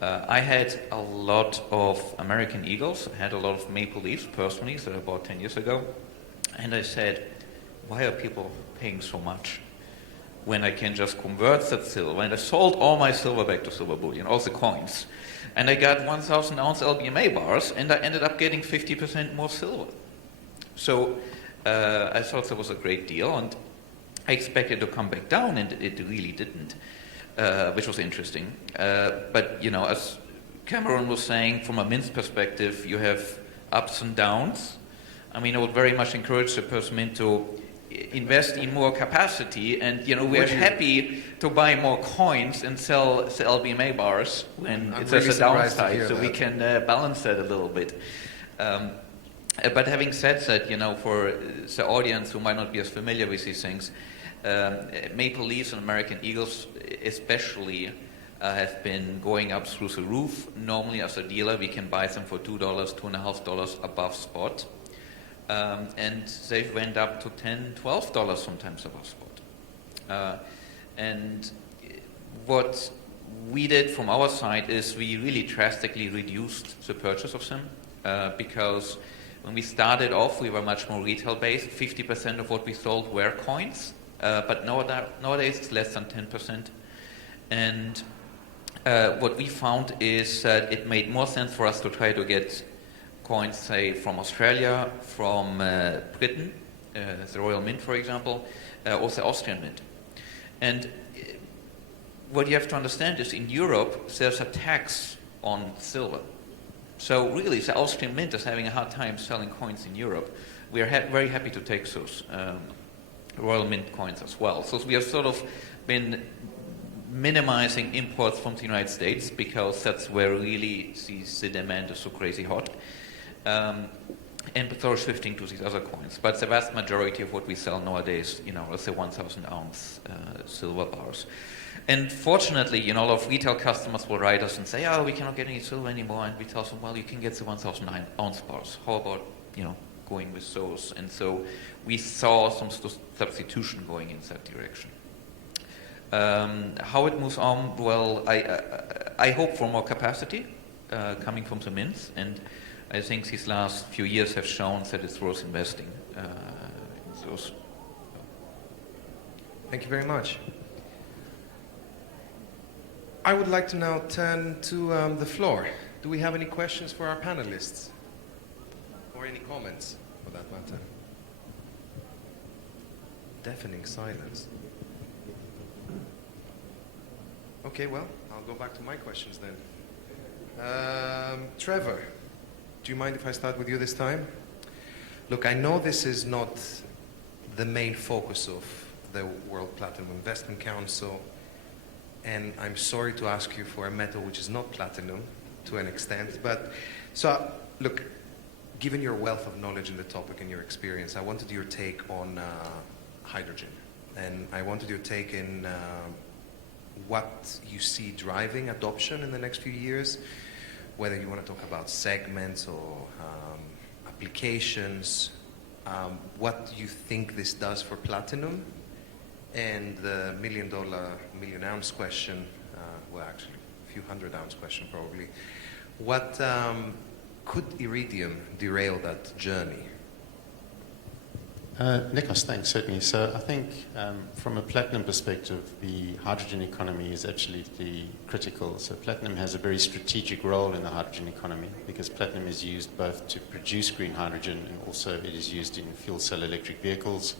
I had a lot of American Eagles. I had a lot of Maple Leafs personally that I bought 10 years ago. And I said, why are people paying so much when I can just convert that silver? And I sold all my silver back to silver bullion, all the coins. And I got 1,000 ounce LBMA bars, and I ended up getting 50% more silver. So I thought that was a great deal, and I expected to come back down, and it really didn't, which was interesting. But, you know, as Cameron was saying, from a Mint's perspective, you have ups and downs. I mean, I would very much encourage the person Mint to invest in more capacity, and, you know, we're happy to buy more coins and sell LBMA bars when it's really a surprised to downside, hear so we that. can balance that a little bit. But having said that, you know, for the audience who might not be as familiar with these things, Maple Leafs and American Eagles especially have been going up through the roof. Normally, as a dealer, we can buy them for $2, $2.50 above spot. And they've went up to $10, $12 sometimes above spot. And what we did from our side is we really drastically reduced the purchase of them because when we started off, we were much more retail-based. 50% of what we sold were coins, but nowadays it's less than 10%. And what we found is that it made more sense for us to try to get coins, say, from Australia, from Britain, the Royal Mint, for example, or the Austrian Mint. And what you have to understand is in Europe, there's a tax on silver. So really, the Austrian Mint is having a hard time selling coins in Europe. We are very happy to take those Royal Mint coins as well. So we have sort of been minimizing imports from the United States because that's where really the demand is so crazy hot. And sort of shifting to these other coins. But the vast majority of what we sell nowadays, you know, is the 1,000 ounce silver bars. And fortunately, you know, a lot of retail customers will write us and say, oh, we cannot get any silver anymore. And we tell them, well, you can get the 1,000 ounce bars. How about, you know, going with those? And so we saw some substitution going in that direction. How it moves on, well, I hope for more capacity coming from the mints. And I think these last few years have shown that it's worth investing in those. Thank you very much. I would like to now turn to the floor. Do we have any questions for our panelists? Or any comments, for that matter? Deafening silence. Okay, well, I'll go back to my questions then. Trevor, do you mind if I start with you this time? Look, I know this is not the main focus of the World Platinum Investment Council, and I'm sorry to ask you for a metal which is not platinum to an extent, but so look, given your wealth of knowledge in the topic and your experience, I wanted your take on hydrogen, and I wanted your take in what you see driving adoption in the next few years, whether you want to talk about segments or applications, what you think this does for platinum, and the million ounce question, well actually a few 100 ounce question probably, what could iridium derail that journey? Nikos, thanks, certainly. So I think from a platinum perspective, the hydrogen economy is absolutely critical. So platinum has a very strategic role in the hydrogen economy because platinum is used both to produce green hydrogen and also it is used in fuel cell electric vehicles,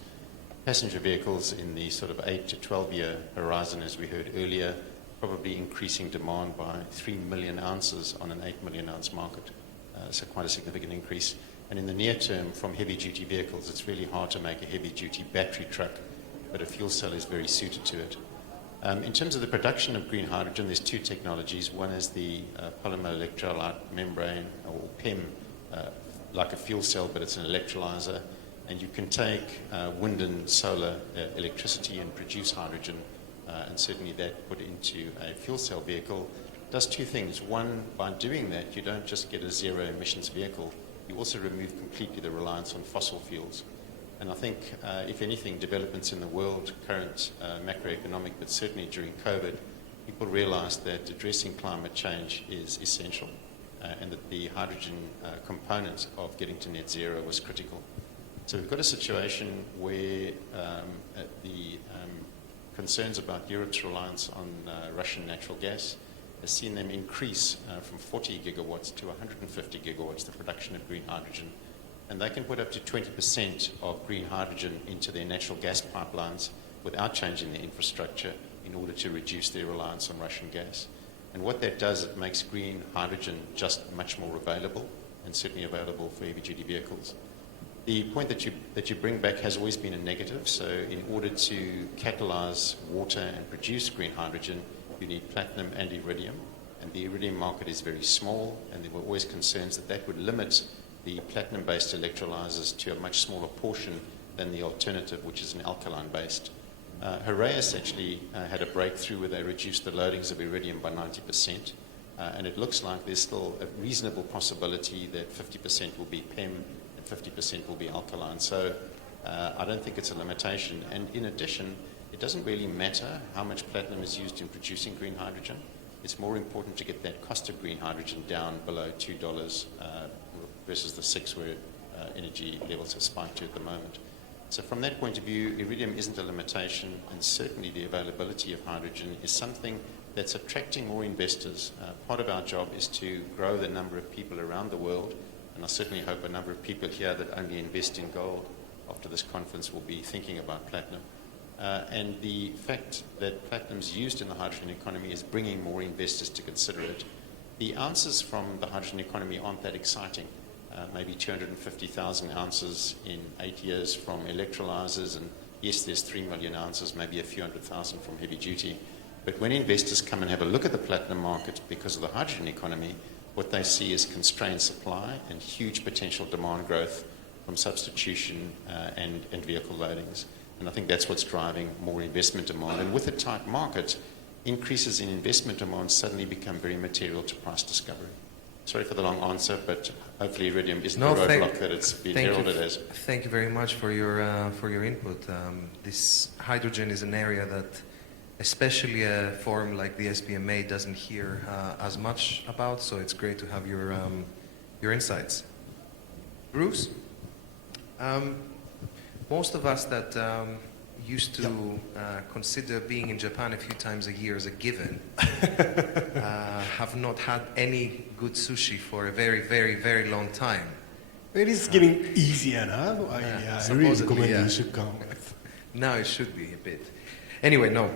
passenger vehicles in the sort of 8 to 12 year horizon, as we heard earlier, probably increasing demand by 3 million ounces on an 8 million ounce market. So quite a significant increase. And in the near term, from heavy-duty vehicles, it's really hard to make a heavy-duty battery truck, but a fuel cell is very suited to it. In terms of the production of green hydrogen, there's two technologies. One is the polymer electrolyte membrane, or PEM, like a fuel cell, but it's an electrolyzer. And you can take wind and solar electricity and produce hydrogen, and certainly that put into a fuel cell vehicle does two things. One, by doing that, you don't just get a zero emissions vehicle, you also remove completely the reliance on fossil fuels. And I think, if anything, developments in the world, current macroeconomic, but certainly during COVID, people realized that addressing climate change is essential, and that the hydrogen component of getting to net zero was critical. So we've got a situation where the concerns about Europe's reliance on Russian natural gas has seen them increase from 40 gigawatts to 150 gigawatts, the production of green hydrogen. And they can put up to 20% of green hydrogen into their natural gas pipelines without changing their infrastructure in order to reduce their reliance on Russian gas. And what that does, it makes green hydrogen just much more available, and certainly available for heavy-duty vehicles. The point that you bring back has always been a negative. So in order to catalyze water and produce green hydrogen, you need platinum and iridium. And the iridium market is very small, and there were always concerns that that would limit the platinum-based electrolyzers to a much smaller portion than the alternative, which is an alkaline-based. Heraeus actually had a breakthrough where they reduced the loadings of iridium by 90%. And it looks like there's still a reasonable possibility that 50% will be PEM, 50% will be alkaline. So I don't think it's a limitation. And in addition, it doesn't really matter how much platinum is used in producing green hydrogen. It's more important to get that cost of green hydrogen down below $2 versus the 6 where energy levels have spiked to at the moment. So from that point of view, iridium isn't a limitation, and certainly the availability of hydrogen is something that's attracting more investors. Part of our job is to grow the number of people around the world. And I certainly hope a number of people here that only invest in gold after this conference will be thinking about platinum. And the fact that platinum is used in the hydrogen economy is bringing more investors to consider it. The ounces from the hydrogen economy aren't that exciting. Maybe 250,000 ounces in 8 years from electrolyzers, and yes, there's 3 million ounces, maybe a few 100,000 from heavy duty. But when investors come and have a look at the platinum market because of the hydrogen economy, what they see is constrained supply and huge potential demand growth from substitution and vehicle loadings. And I think that's what's driving more investment demand. And with a tight market, increases in investment demand suddenly become very material to price discovery. Sorry for the long answer, but hopefully iridium isn't the roadblock that it's been heralded as. Thank you very much for your input. This hydrogen is an area that especially a forum like the SBMA doesn't hear as much about, so it's great to have your insights. Bruce, most of us that used to consider being in Japan a few times a year as a given have not had any good sushi for a very, very, very long time. It is getting easier now. I really recommend you should come. Now it should be a bit. Anyway, no,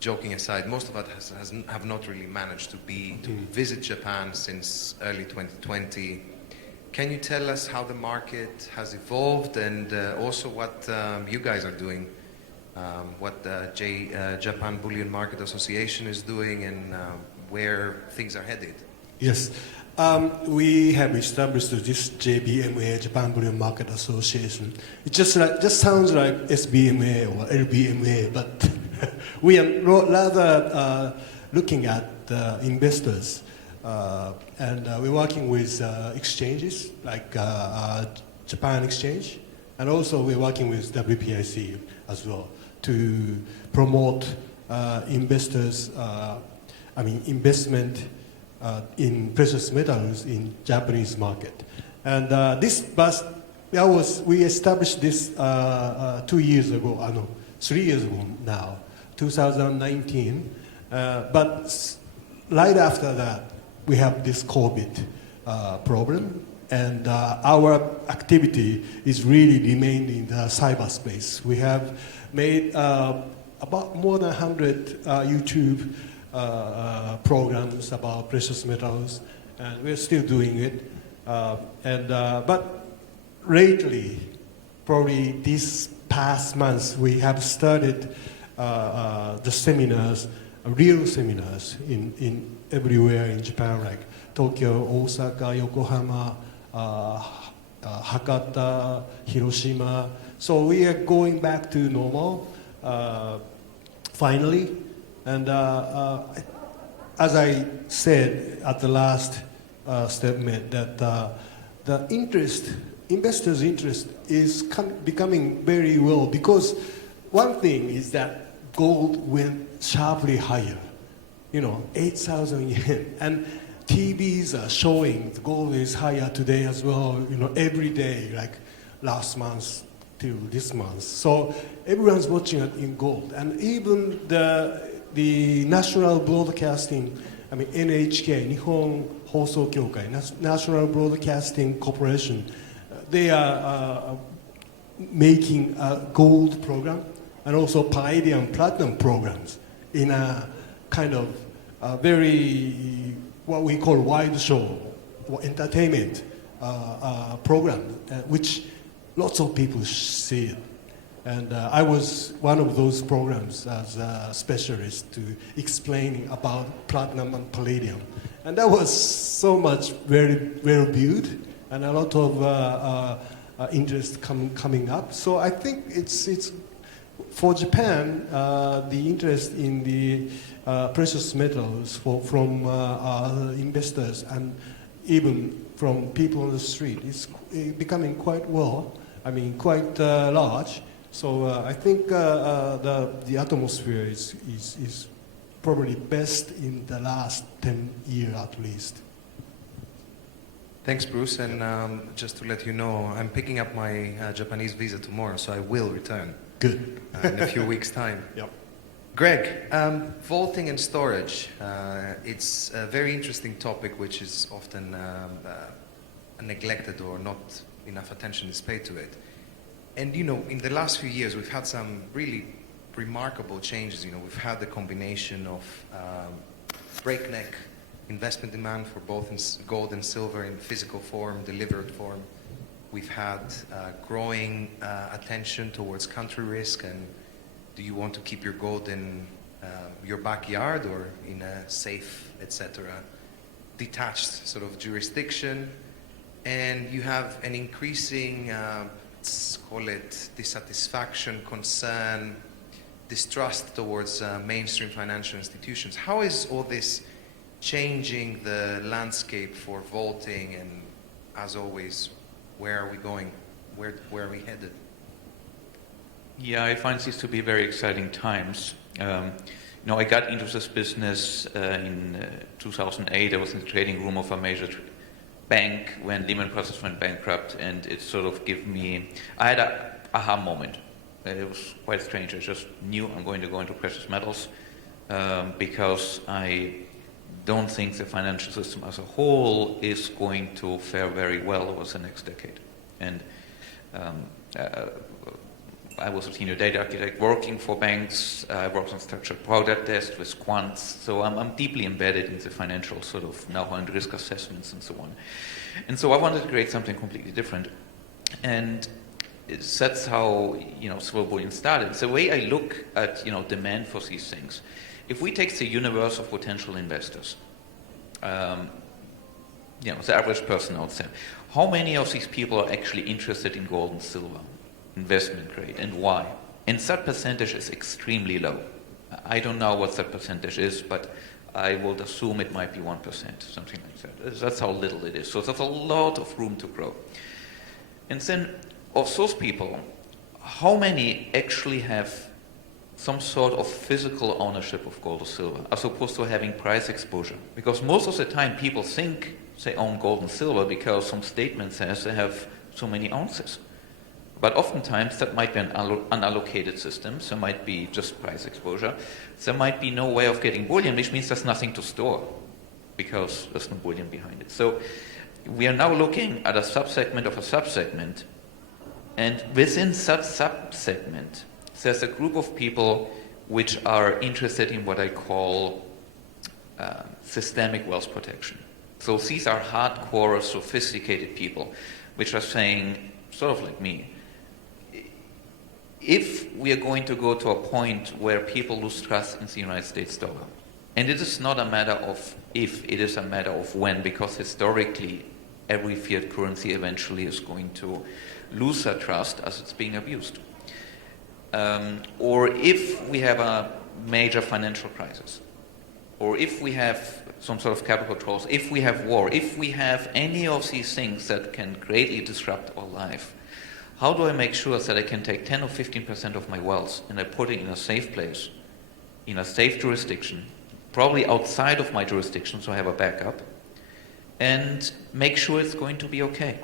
joking aside, most of us have not really managed to visit Japan since early 2020. Can you tell us how the market has evolved, and also what you guys are doing, what the Japan Bullion Market Association is doing, and where things are headed? Yes. We have established this JBMA, Japan Bullion Market Association. It just sounds like SBMA or LBMA, but we are rather looking at investors. And we're working with exchanges like Japan Exchange, and also we're working with WPIC as well to promote investment in precious metals in Japanese market. And we established this 3 years ago now, 2019. But right after that, we have this COVID problem, and our activity is really remained in the cyberspace. We have made about more than 100 YouTube programs about precious metals, and we're still doing it. But lately, probably these past months, we have started the seminars, real seminars in everywhere in Japan, like Tokyo, Osaka, Yokohama, Hakata, Hiroshima. So we are going back to normal, finally. And as I said at the last statement, that the investors' interest is becoming very well, because one thing is that gold went sharply higher, 8,000 yen. And TVs are showing the gold is higher today as well, every day, like last month till this month. So everyone's watching it in gold. And even the national broadcasting, I mean NHK, Nihon Hoso Kyokai, National Broadcasting Corporation, they are making a gold program and also Palladium platinum programs in a kind of very, what we call wide show or entertainment program, which lots of people see it. And I was one of those programs as a specialist to explaining about platinum and palladium. And that was so much very well viewed and a lot of interest coming up. So I think it's for Japan, the interest in the precious metals from investors and even from people on the street is becoming quite quite large. So I think the atmosphere is probably best in the last 10 years at least. Thanks, Bruce. And just to let you know, I'm picking up my Japanese visa tomorrow, so I will return. Good. In a few weeks' time. Yep. Greg, vaulting and storage. It's a very interesting topic which is often neglected or not enough attention is paid to it. And you know, in the last few years, we've had some really remarkable changes. You know, we've had the combination of breakneck investment demand for both in gold and silver in physical form, delivered form. We've had growing attention towards country risk and do you want to keep your gold in your backyard or in a safe, etc., detached sort of jurisdiction. And you have an increasing, let's call it dissatisfaction, concern, distrust towards mainstream financial institutions. How is all this changing the landscape for vaulting, and as always, where are we going? Where are we headed? Yeah, I find these to be very exciting times. I got into this business in 2008. I was in the trading room of a major bank when Lehman Brothers went bankrupt, and it sort of gave me, I had an aha moment. It was quite strange. I just knew I'm going to go into precious metals because I don't think the financial system as a whole is going to fare very well over the next decade. And I was a senior data architect working for banks. I worked on structured product desk with quants. So I'm deeply embedded in the financial sort of know-how and risk assessments and so on. And so I wanted to create something completely different. And that's how, Silver Bullion started. The way I look at, demand for these things. If we take the universe of potential investors, the average person out there, how many of these people are actually interested in gold and silver, investment grade, and why? And that percentage is extremely low. I don't know what that percentage is, but I would assume it might be 1%, something like that. That's how little it is. So there's a lot of room to grow. And then of those people, how many actually have some sort of physical ownership of gold or silver, as opposed to having price exposure? Because most of the time people think they own gold and silver because some statement says they have so many ounces. But oftentimes that might be an unallocated system, so it might be just price exposure. There might be no way of getting bullion, which means there's nothing to store because there's no bullion behind it. So we are now looking at a subsegment of a subsegment, and within such subsegment, there's a group of people which are interested in what I call systemic wealth protection. So these are hardcore, sophisticated people which are saying, sort of like me, if we are going to go to a point where people lose trust in the United States dollar, and it is not a matter of if, it is a matter of when, because historically every fiat currency eventually is going to lose that trust as it's being abused. Or if we have a major financial crisis, or if we have some sort of capital controls, if we have war, if we have any of these things that can greatly disrupt our life, how do I make sure that I can take 10 or 15% of my wealth and I put it in a safe place, in a safe jurisdiction, probably outside of my jurisdiction so I have a backup, and make sure it's going to be okay?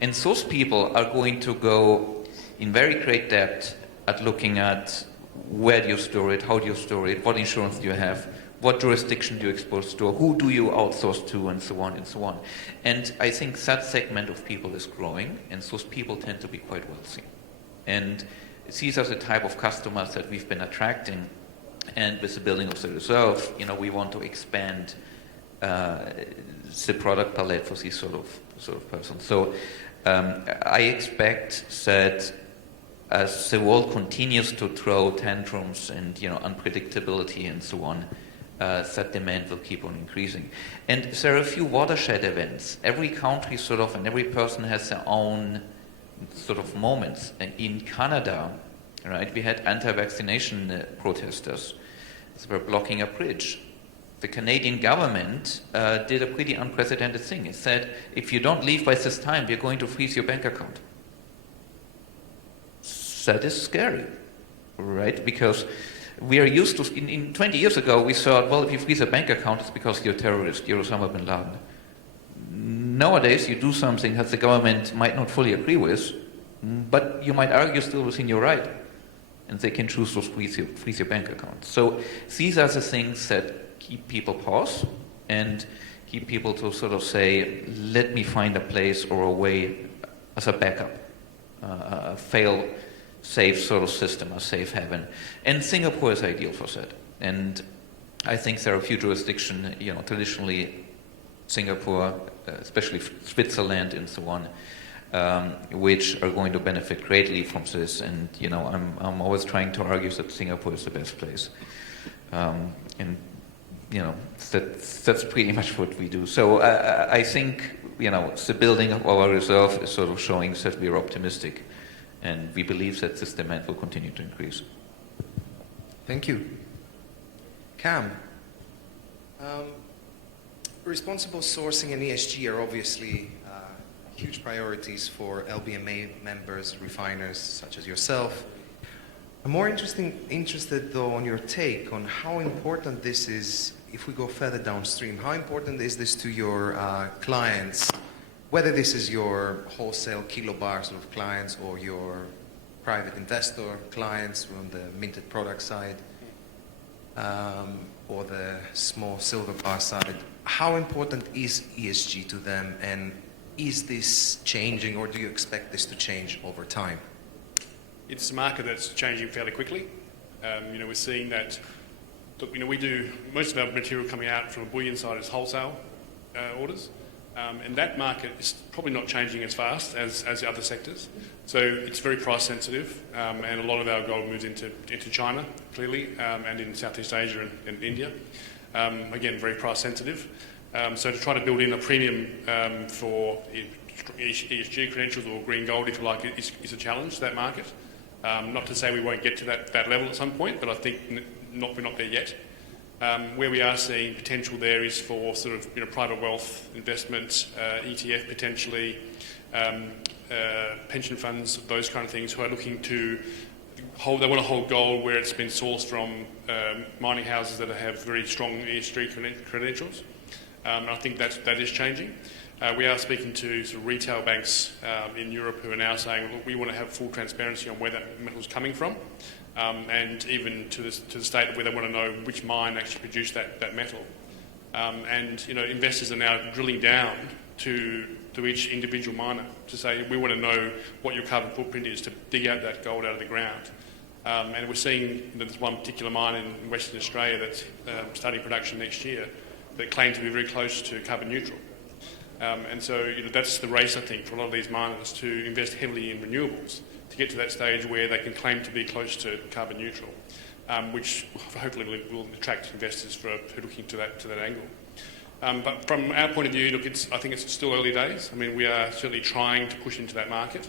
And those people are going to go in very great depth at looking at where do you store it, how do you store it, what insurance do you have, what jurisdiction do you expose to, who do you outsource to, and so on and so on. And I think that segment of people is growing, and those people tend to be quite wealthy. And these are the type of customers that we've been attracting. And with the building of the reserve, we want to expand the product palette for these sort of persons. So I expect that as the world continues to throw tantrums and unpredictability and so on, that demand will keep on increasing. And there are a few watershed events. Every country and every person has their own sort of moments. And in Canada, right, we had anti-vaccination protesters. They were blocking a bridge. The Canadian government did a pretty unprecedented thing. It said, if you don't leave by this time, we're going to freeze your bank account. That is scary, right? Because we are used to, in 20 years ago, we thought, well, if you freeze a bank account, it's because you're a terrorist, you're Osama bin Laden. Nowadays, you do something that the government might not fully agree with, but you might argue still within your right, and they can choose to freeze your bank account. So these are the things that keep people pause and keep people to sort of say, let me find a place or a way as a backup, a fail-safe sort of system, a safe haven. And Singapore is ideal for that. And I think there are a few jurisdictions, traditionally Singapore, especially Switzerland and so on, which are going to benefit greatly from this. And, I'm always trying to argue that Singapore is the best place. And that's pretty much what we do. So I think, the building of our reserve is sort of showing that we are optimistic, and we believe that this demand will continue to increase. Thank you. Cam, responsible sourcing and ESG are obviously huge priorities for LBMA members, refiners such as yourself. I'm more interested though on your take on how important this is. If we go further downstream, how important is this to your clients, whether this is your wholesale kilobar sort of clients or your private investor clients on the minted product side, or the small silver bar side? How important is ESG to them, and is this changing, or do you expect this to change over time? It's a market that's changing fairly quickly. We're seeing that. Look, we do most of our material coming out from a bullion side is wholesale orders, and that market is probably not changing as fast as the other sectors. So it's very price sensitive, and a lot of our gold moves into China clearly, and in Southeast Asia and India. Again, very price sensitive. So to try to build in a premium for ESG credentials or green gold, if you like, is a challenge to that market. Not to say we won't get to that level at some point, but I think we're not there yet. Where we are seeing potential there is for sort of private wealth investments, ETF potentially, pension funds, those kind of things, who are looking to hold. They want to hold gold where it's been sourced from mining houses that have very strong ESG credentials. And I think that is changing. We are speaking to sort of retail banks in Europe who are now saying, look, we want to have full transparency on where that metal is coming from, and even to the state where they want to know which mine actually produced that metal. And investors are now drilling down to each individual miner to say, we want to know what your carbon footprint is to dig out that gold out of the ground. And we're seeing there's one particular mine in Western Australia that's starting production next year that claim to be very close to carbon neutral. And so that's the race, I think, for a lot of these miners to invest heavily in renewables to get to that stage where they can claim to be close to carbon neutral, which hopefully will attract investors who are looking to that angle. But from our point of view, look, I think it's still early days. I mean, we are certainly trying to push into that market.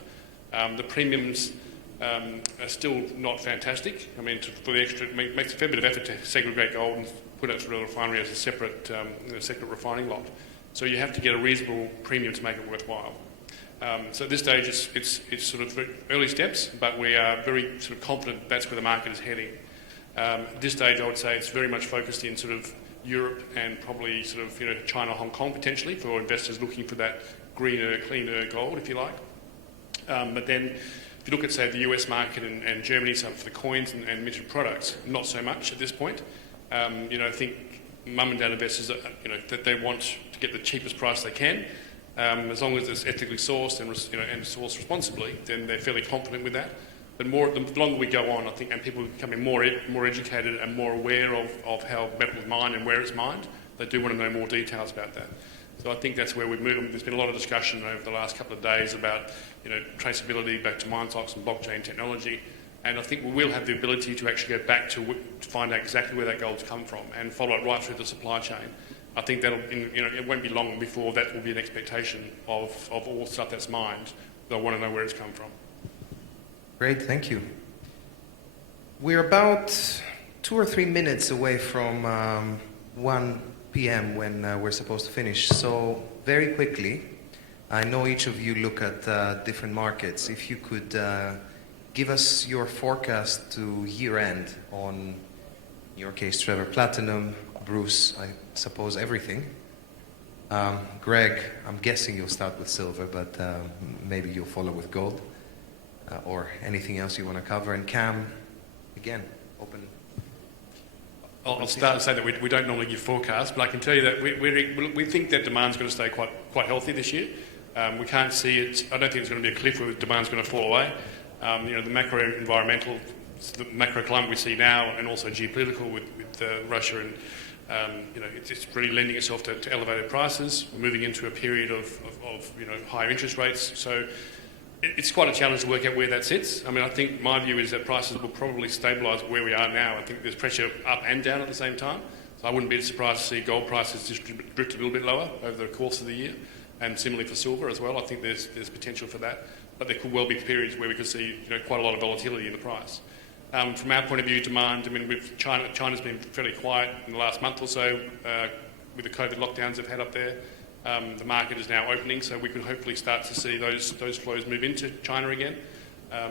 The premiums are still not fantastic. I mean, for the extra, it makes a fair bit of effort to segregate gold and put it through a refinery as a separate refining lot. So you have to get a reasonable premium to make it worthwhile. So at this stage, it's sort of early steps, but we are very sort of confident that's where the market is heading. At this stage, I would say it's very much focused in sort of Europe and probably sort of China, Hong Kong potentially for investors looking for that greener, cleaner gold, if you like. But then, if you look at, say, the US market and Germany, so for the coins and minted products, not so much at this point. I think mum and dad investors, that they want to get the cheapest price they can. As long as it's ethically sourced and sourced responsibly, then they're fairly confident with that. But the longer we go on, I think, and people are becoming more educated and more aware of how metal is mined and where it's mined, they do want to know more details about that. So I think that's where we've moved. There's been a lot of discussion over the last couple of days about traceability back to mine sites and blockchain technology. And I think we will have the ability to actually go back to find out exactly where that gold's come from and follow it right through the supply chain. I think it won't be long before that will be an expectation of all stuff that's mined. They'll want to know where it's come from. Great, thank you. We're about 2 or 3 minutes away from 1 p.m. when we're supposed to finish. So very quickly, I know each of you look at different markets. If you could give us your forecast to year end on, in your case, Trevor, platinum, Bruce, I suppose everything. Greg, I'm guessing you'll start with silver, but maybe you'll follow with gold. Or anything else you want to cover. And Cam, again, open. I'll start to say that we don't normally give forecasts, but I can tell you that we think that demand's going to stay quite healthy this year. We can't see it. I don't think it's going to be a cliff where demand's going to fall away. The macro-environmental, the macro climate we see now, and also geopolitical with Russia and it's really lending itself to elevated prices. We're moving into a period of higher interest rates. So it's quite a challenge to work out where that sits. I mean, I think my view is that prices will probably stabilise where we are now. I think there's pressure up and down at the same time. So I wouldn't be surprised to see gold prices drift a little bit lower over the course of the year. And similarly for silver as well. I think there's potential for that. But there could well be periods where we could see quite a lot of volatility in the price. From our point of view, demand, I mean, China's been fairly quiet in the last month or so with the COVID lockdowns they've had up there. The market is now opening, so we could hopefully start to see those flows move into China again.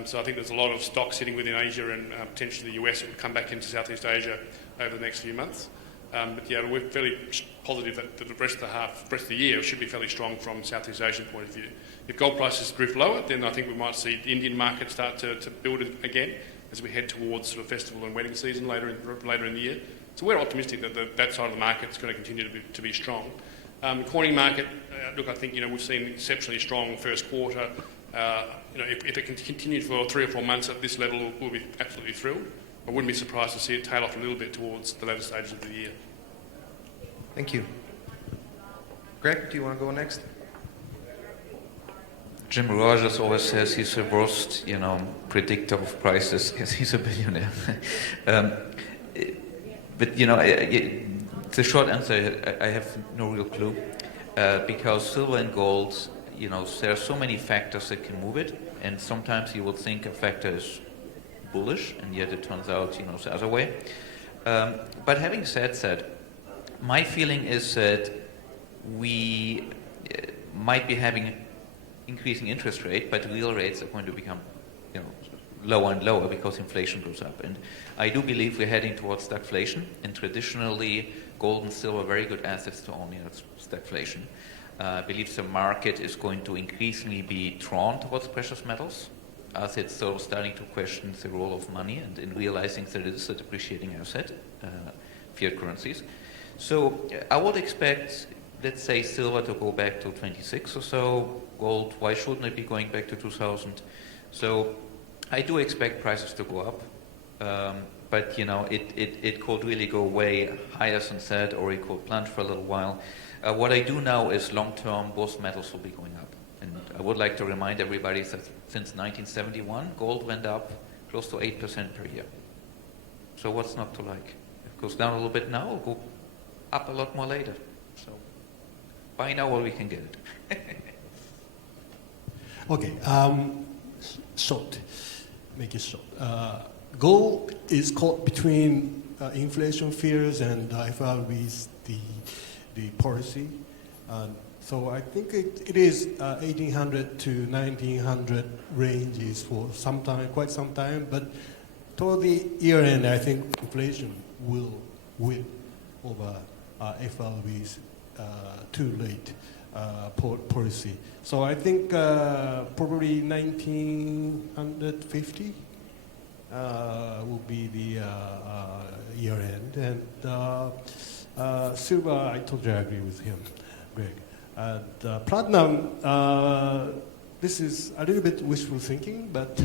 So I think there's a lot of stock sitting within Asia and potentially the US that will come back into Southeast Asia over the next few months. But yeah, we're fairly positive that the rest of the year should be fairly strong from Southeast Asian point of view. If gold prices drift lower, then I think we might see the Indian market start to build again as we head towards sort of festival and wedding season later in the year. So we're optimistic that that side of the market is going to continue to be strong. The coining market, look, I think we've seen exceptionally strong first quarter. If it can continue for 3 or 4 months at this level, we'll be absolutely thrilled. I wouldn't be surprised to see it tail off a little bit towards the later stages of the year. Thank you. Greg, do you want to go next? Jim Rogers always says he's the worst, predictor of prices because he's a billionaire. But the short answer, I have no real clue, because silver and gold, there are so many factors that can move it, and sometimes you would think a factor is bullish, and yet it turns out, the other way. But having said that, my feeling is that we might be having increasing interest rate, but real rates are going to become, lower and lower because inflation goes up. And I do believe we're heading towards stagflation, and traditionally gold and silver are very good assets to own in stagflation. I believe the market is going to increasingly be drawn towards precious metals, as it's sort of starting to question the role of money and in realizing that it is a depreciating asset, fiat currencies. So I would expect, let's say, silver to go back to 26 or so, gold, why shouldn't it be going back to 2000? So I do expect prices to go up, but it could really go way higher than that, or it could plunge for a little while. What I do know is long-term, both metals will be going up. And I would like to remind everybody that since 1971, gold went up close to 8% per year. So what's not to like? It goes down a little bit now, it'll go up a lot more later. So buy now while we can get it. Okay, short, make it short. Gold is caught between inflation fears and FRB's the policy. So I think it is 1800 to 1900 ranges for some time, quite some time. But toward the year end, I think inflation will win over FRB's too late policy. So I think probably 1950 will be the year end. And silver, I totally agree with him, Greg. And platinum, this is a little bit wishful thinking, but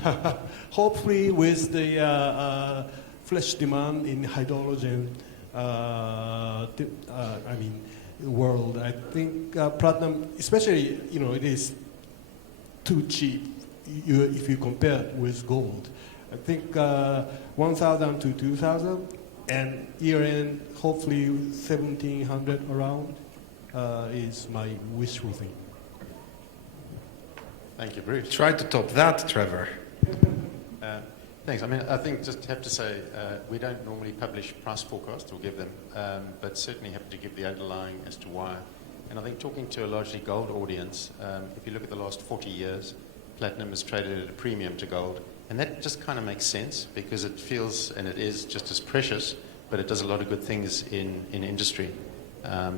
hopefully with the flash demand in hydrogen, world, I think platinum, especially, it is too cheap if you compare it with gold. I think 1,000 to 2,000, and year end, hopefully 1,700 around is my wishful thinking. Thank you, Bruce. Try to top that, Trevor. Thanks. I mean, I think just have to say we don't normally publish price forecasts or give them, but certainly happy to give the underlying as to why. And I think talking to a largely gold audience, if you look at the last 40 years, platinum has traded at a premium to gold. And that just kind of makes sense because it feels, and it is just as precious, but it does a lot of good things in industry.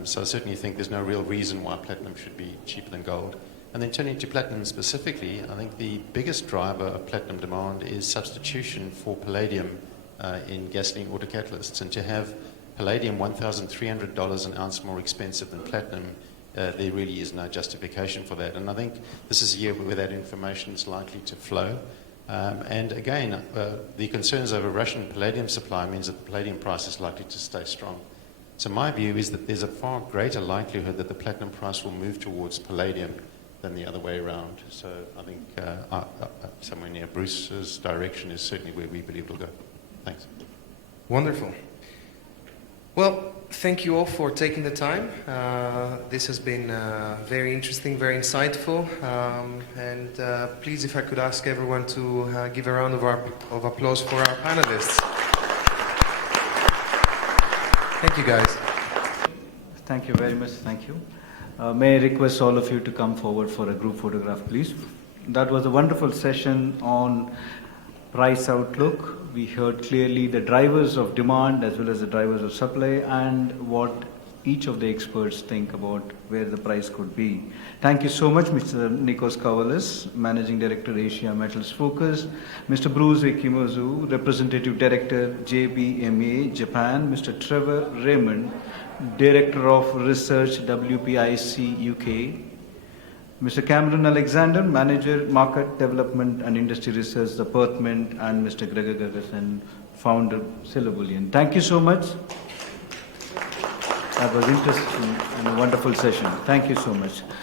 So I certainly think there's no real reason why platinum should be cheaper than gold. And then turning to platinum specifically, I think the biggest driver of platinum demand is substitution for palladium in gasoline autocatalysts. And to have palladium $1,300 an ounce more expensive than platinum, there really is no justification for that. And I think this is a year where that information is likely to flow. And again, the concerns over Russian palladium supply means that the palladium price is likely to stay strong. So my view is that there's a far greater likelihood that the platinum price will move towards palladium than the other way around. So I think somewhere near Bruce's direction is certainly where we believe it'll go. Thanks. Wonderful. Well, thank you all for taking the time. This has been very interesting, very insightful. And please, if I could ask everyone to give a round of applause for our panelists. Thank you, guys. Thank you very much. Thank you. May I request all of you to come forward for a group photograph, please. That was a wonderful session on price outlook. We heard clearly the drivers of demand as well as the drivers of supply and what each of the experts think about where the price could be. Thank you so much, Mr. Nikos Kavalis, Managing Director, Asia Metals Focus, Mr. Bruce Ikimozu, Representative Director, JBMA, Japan, Mr. Trevor Raymond, Director of Research, WPIC UK, Mr. Cameron Alexander, Manager, Market Development and Industry Research, the Perth Mint, and Mr. Gregor Gergesen, Founder, Bullion. Thank you so much. That was interesting and a wonderful session. Thank you so much.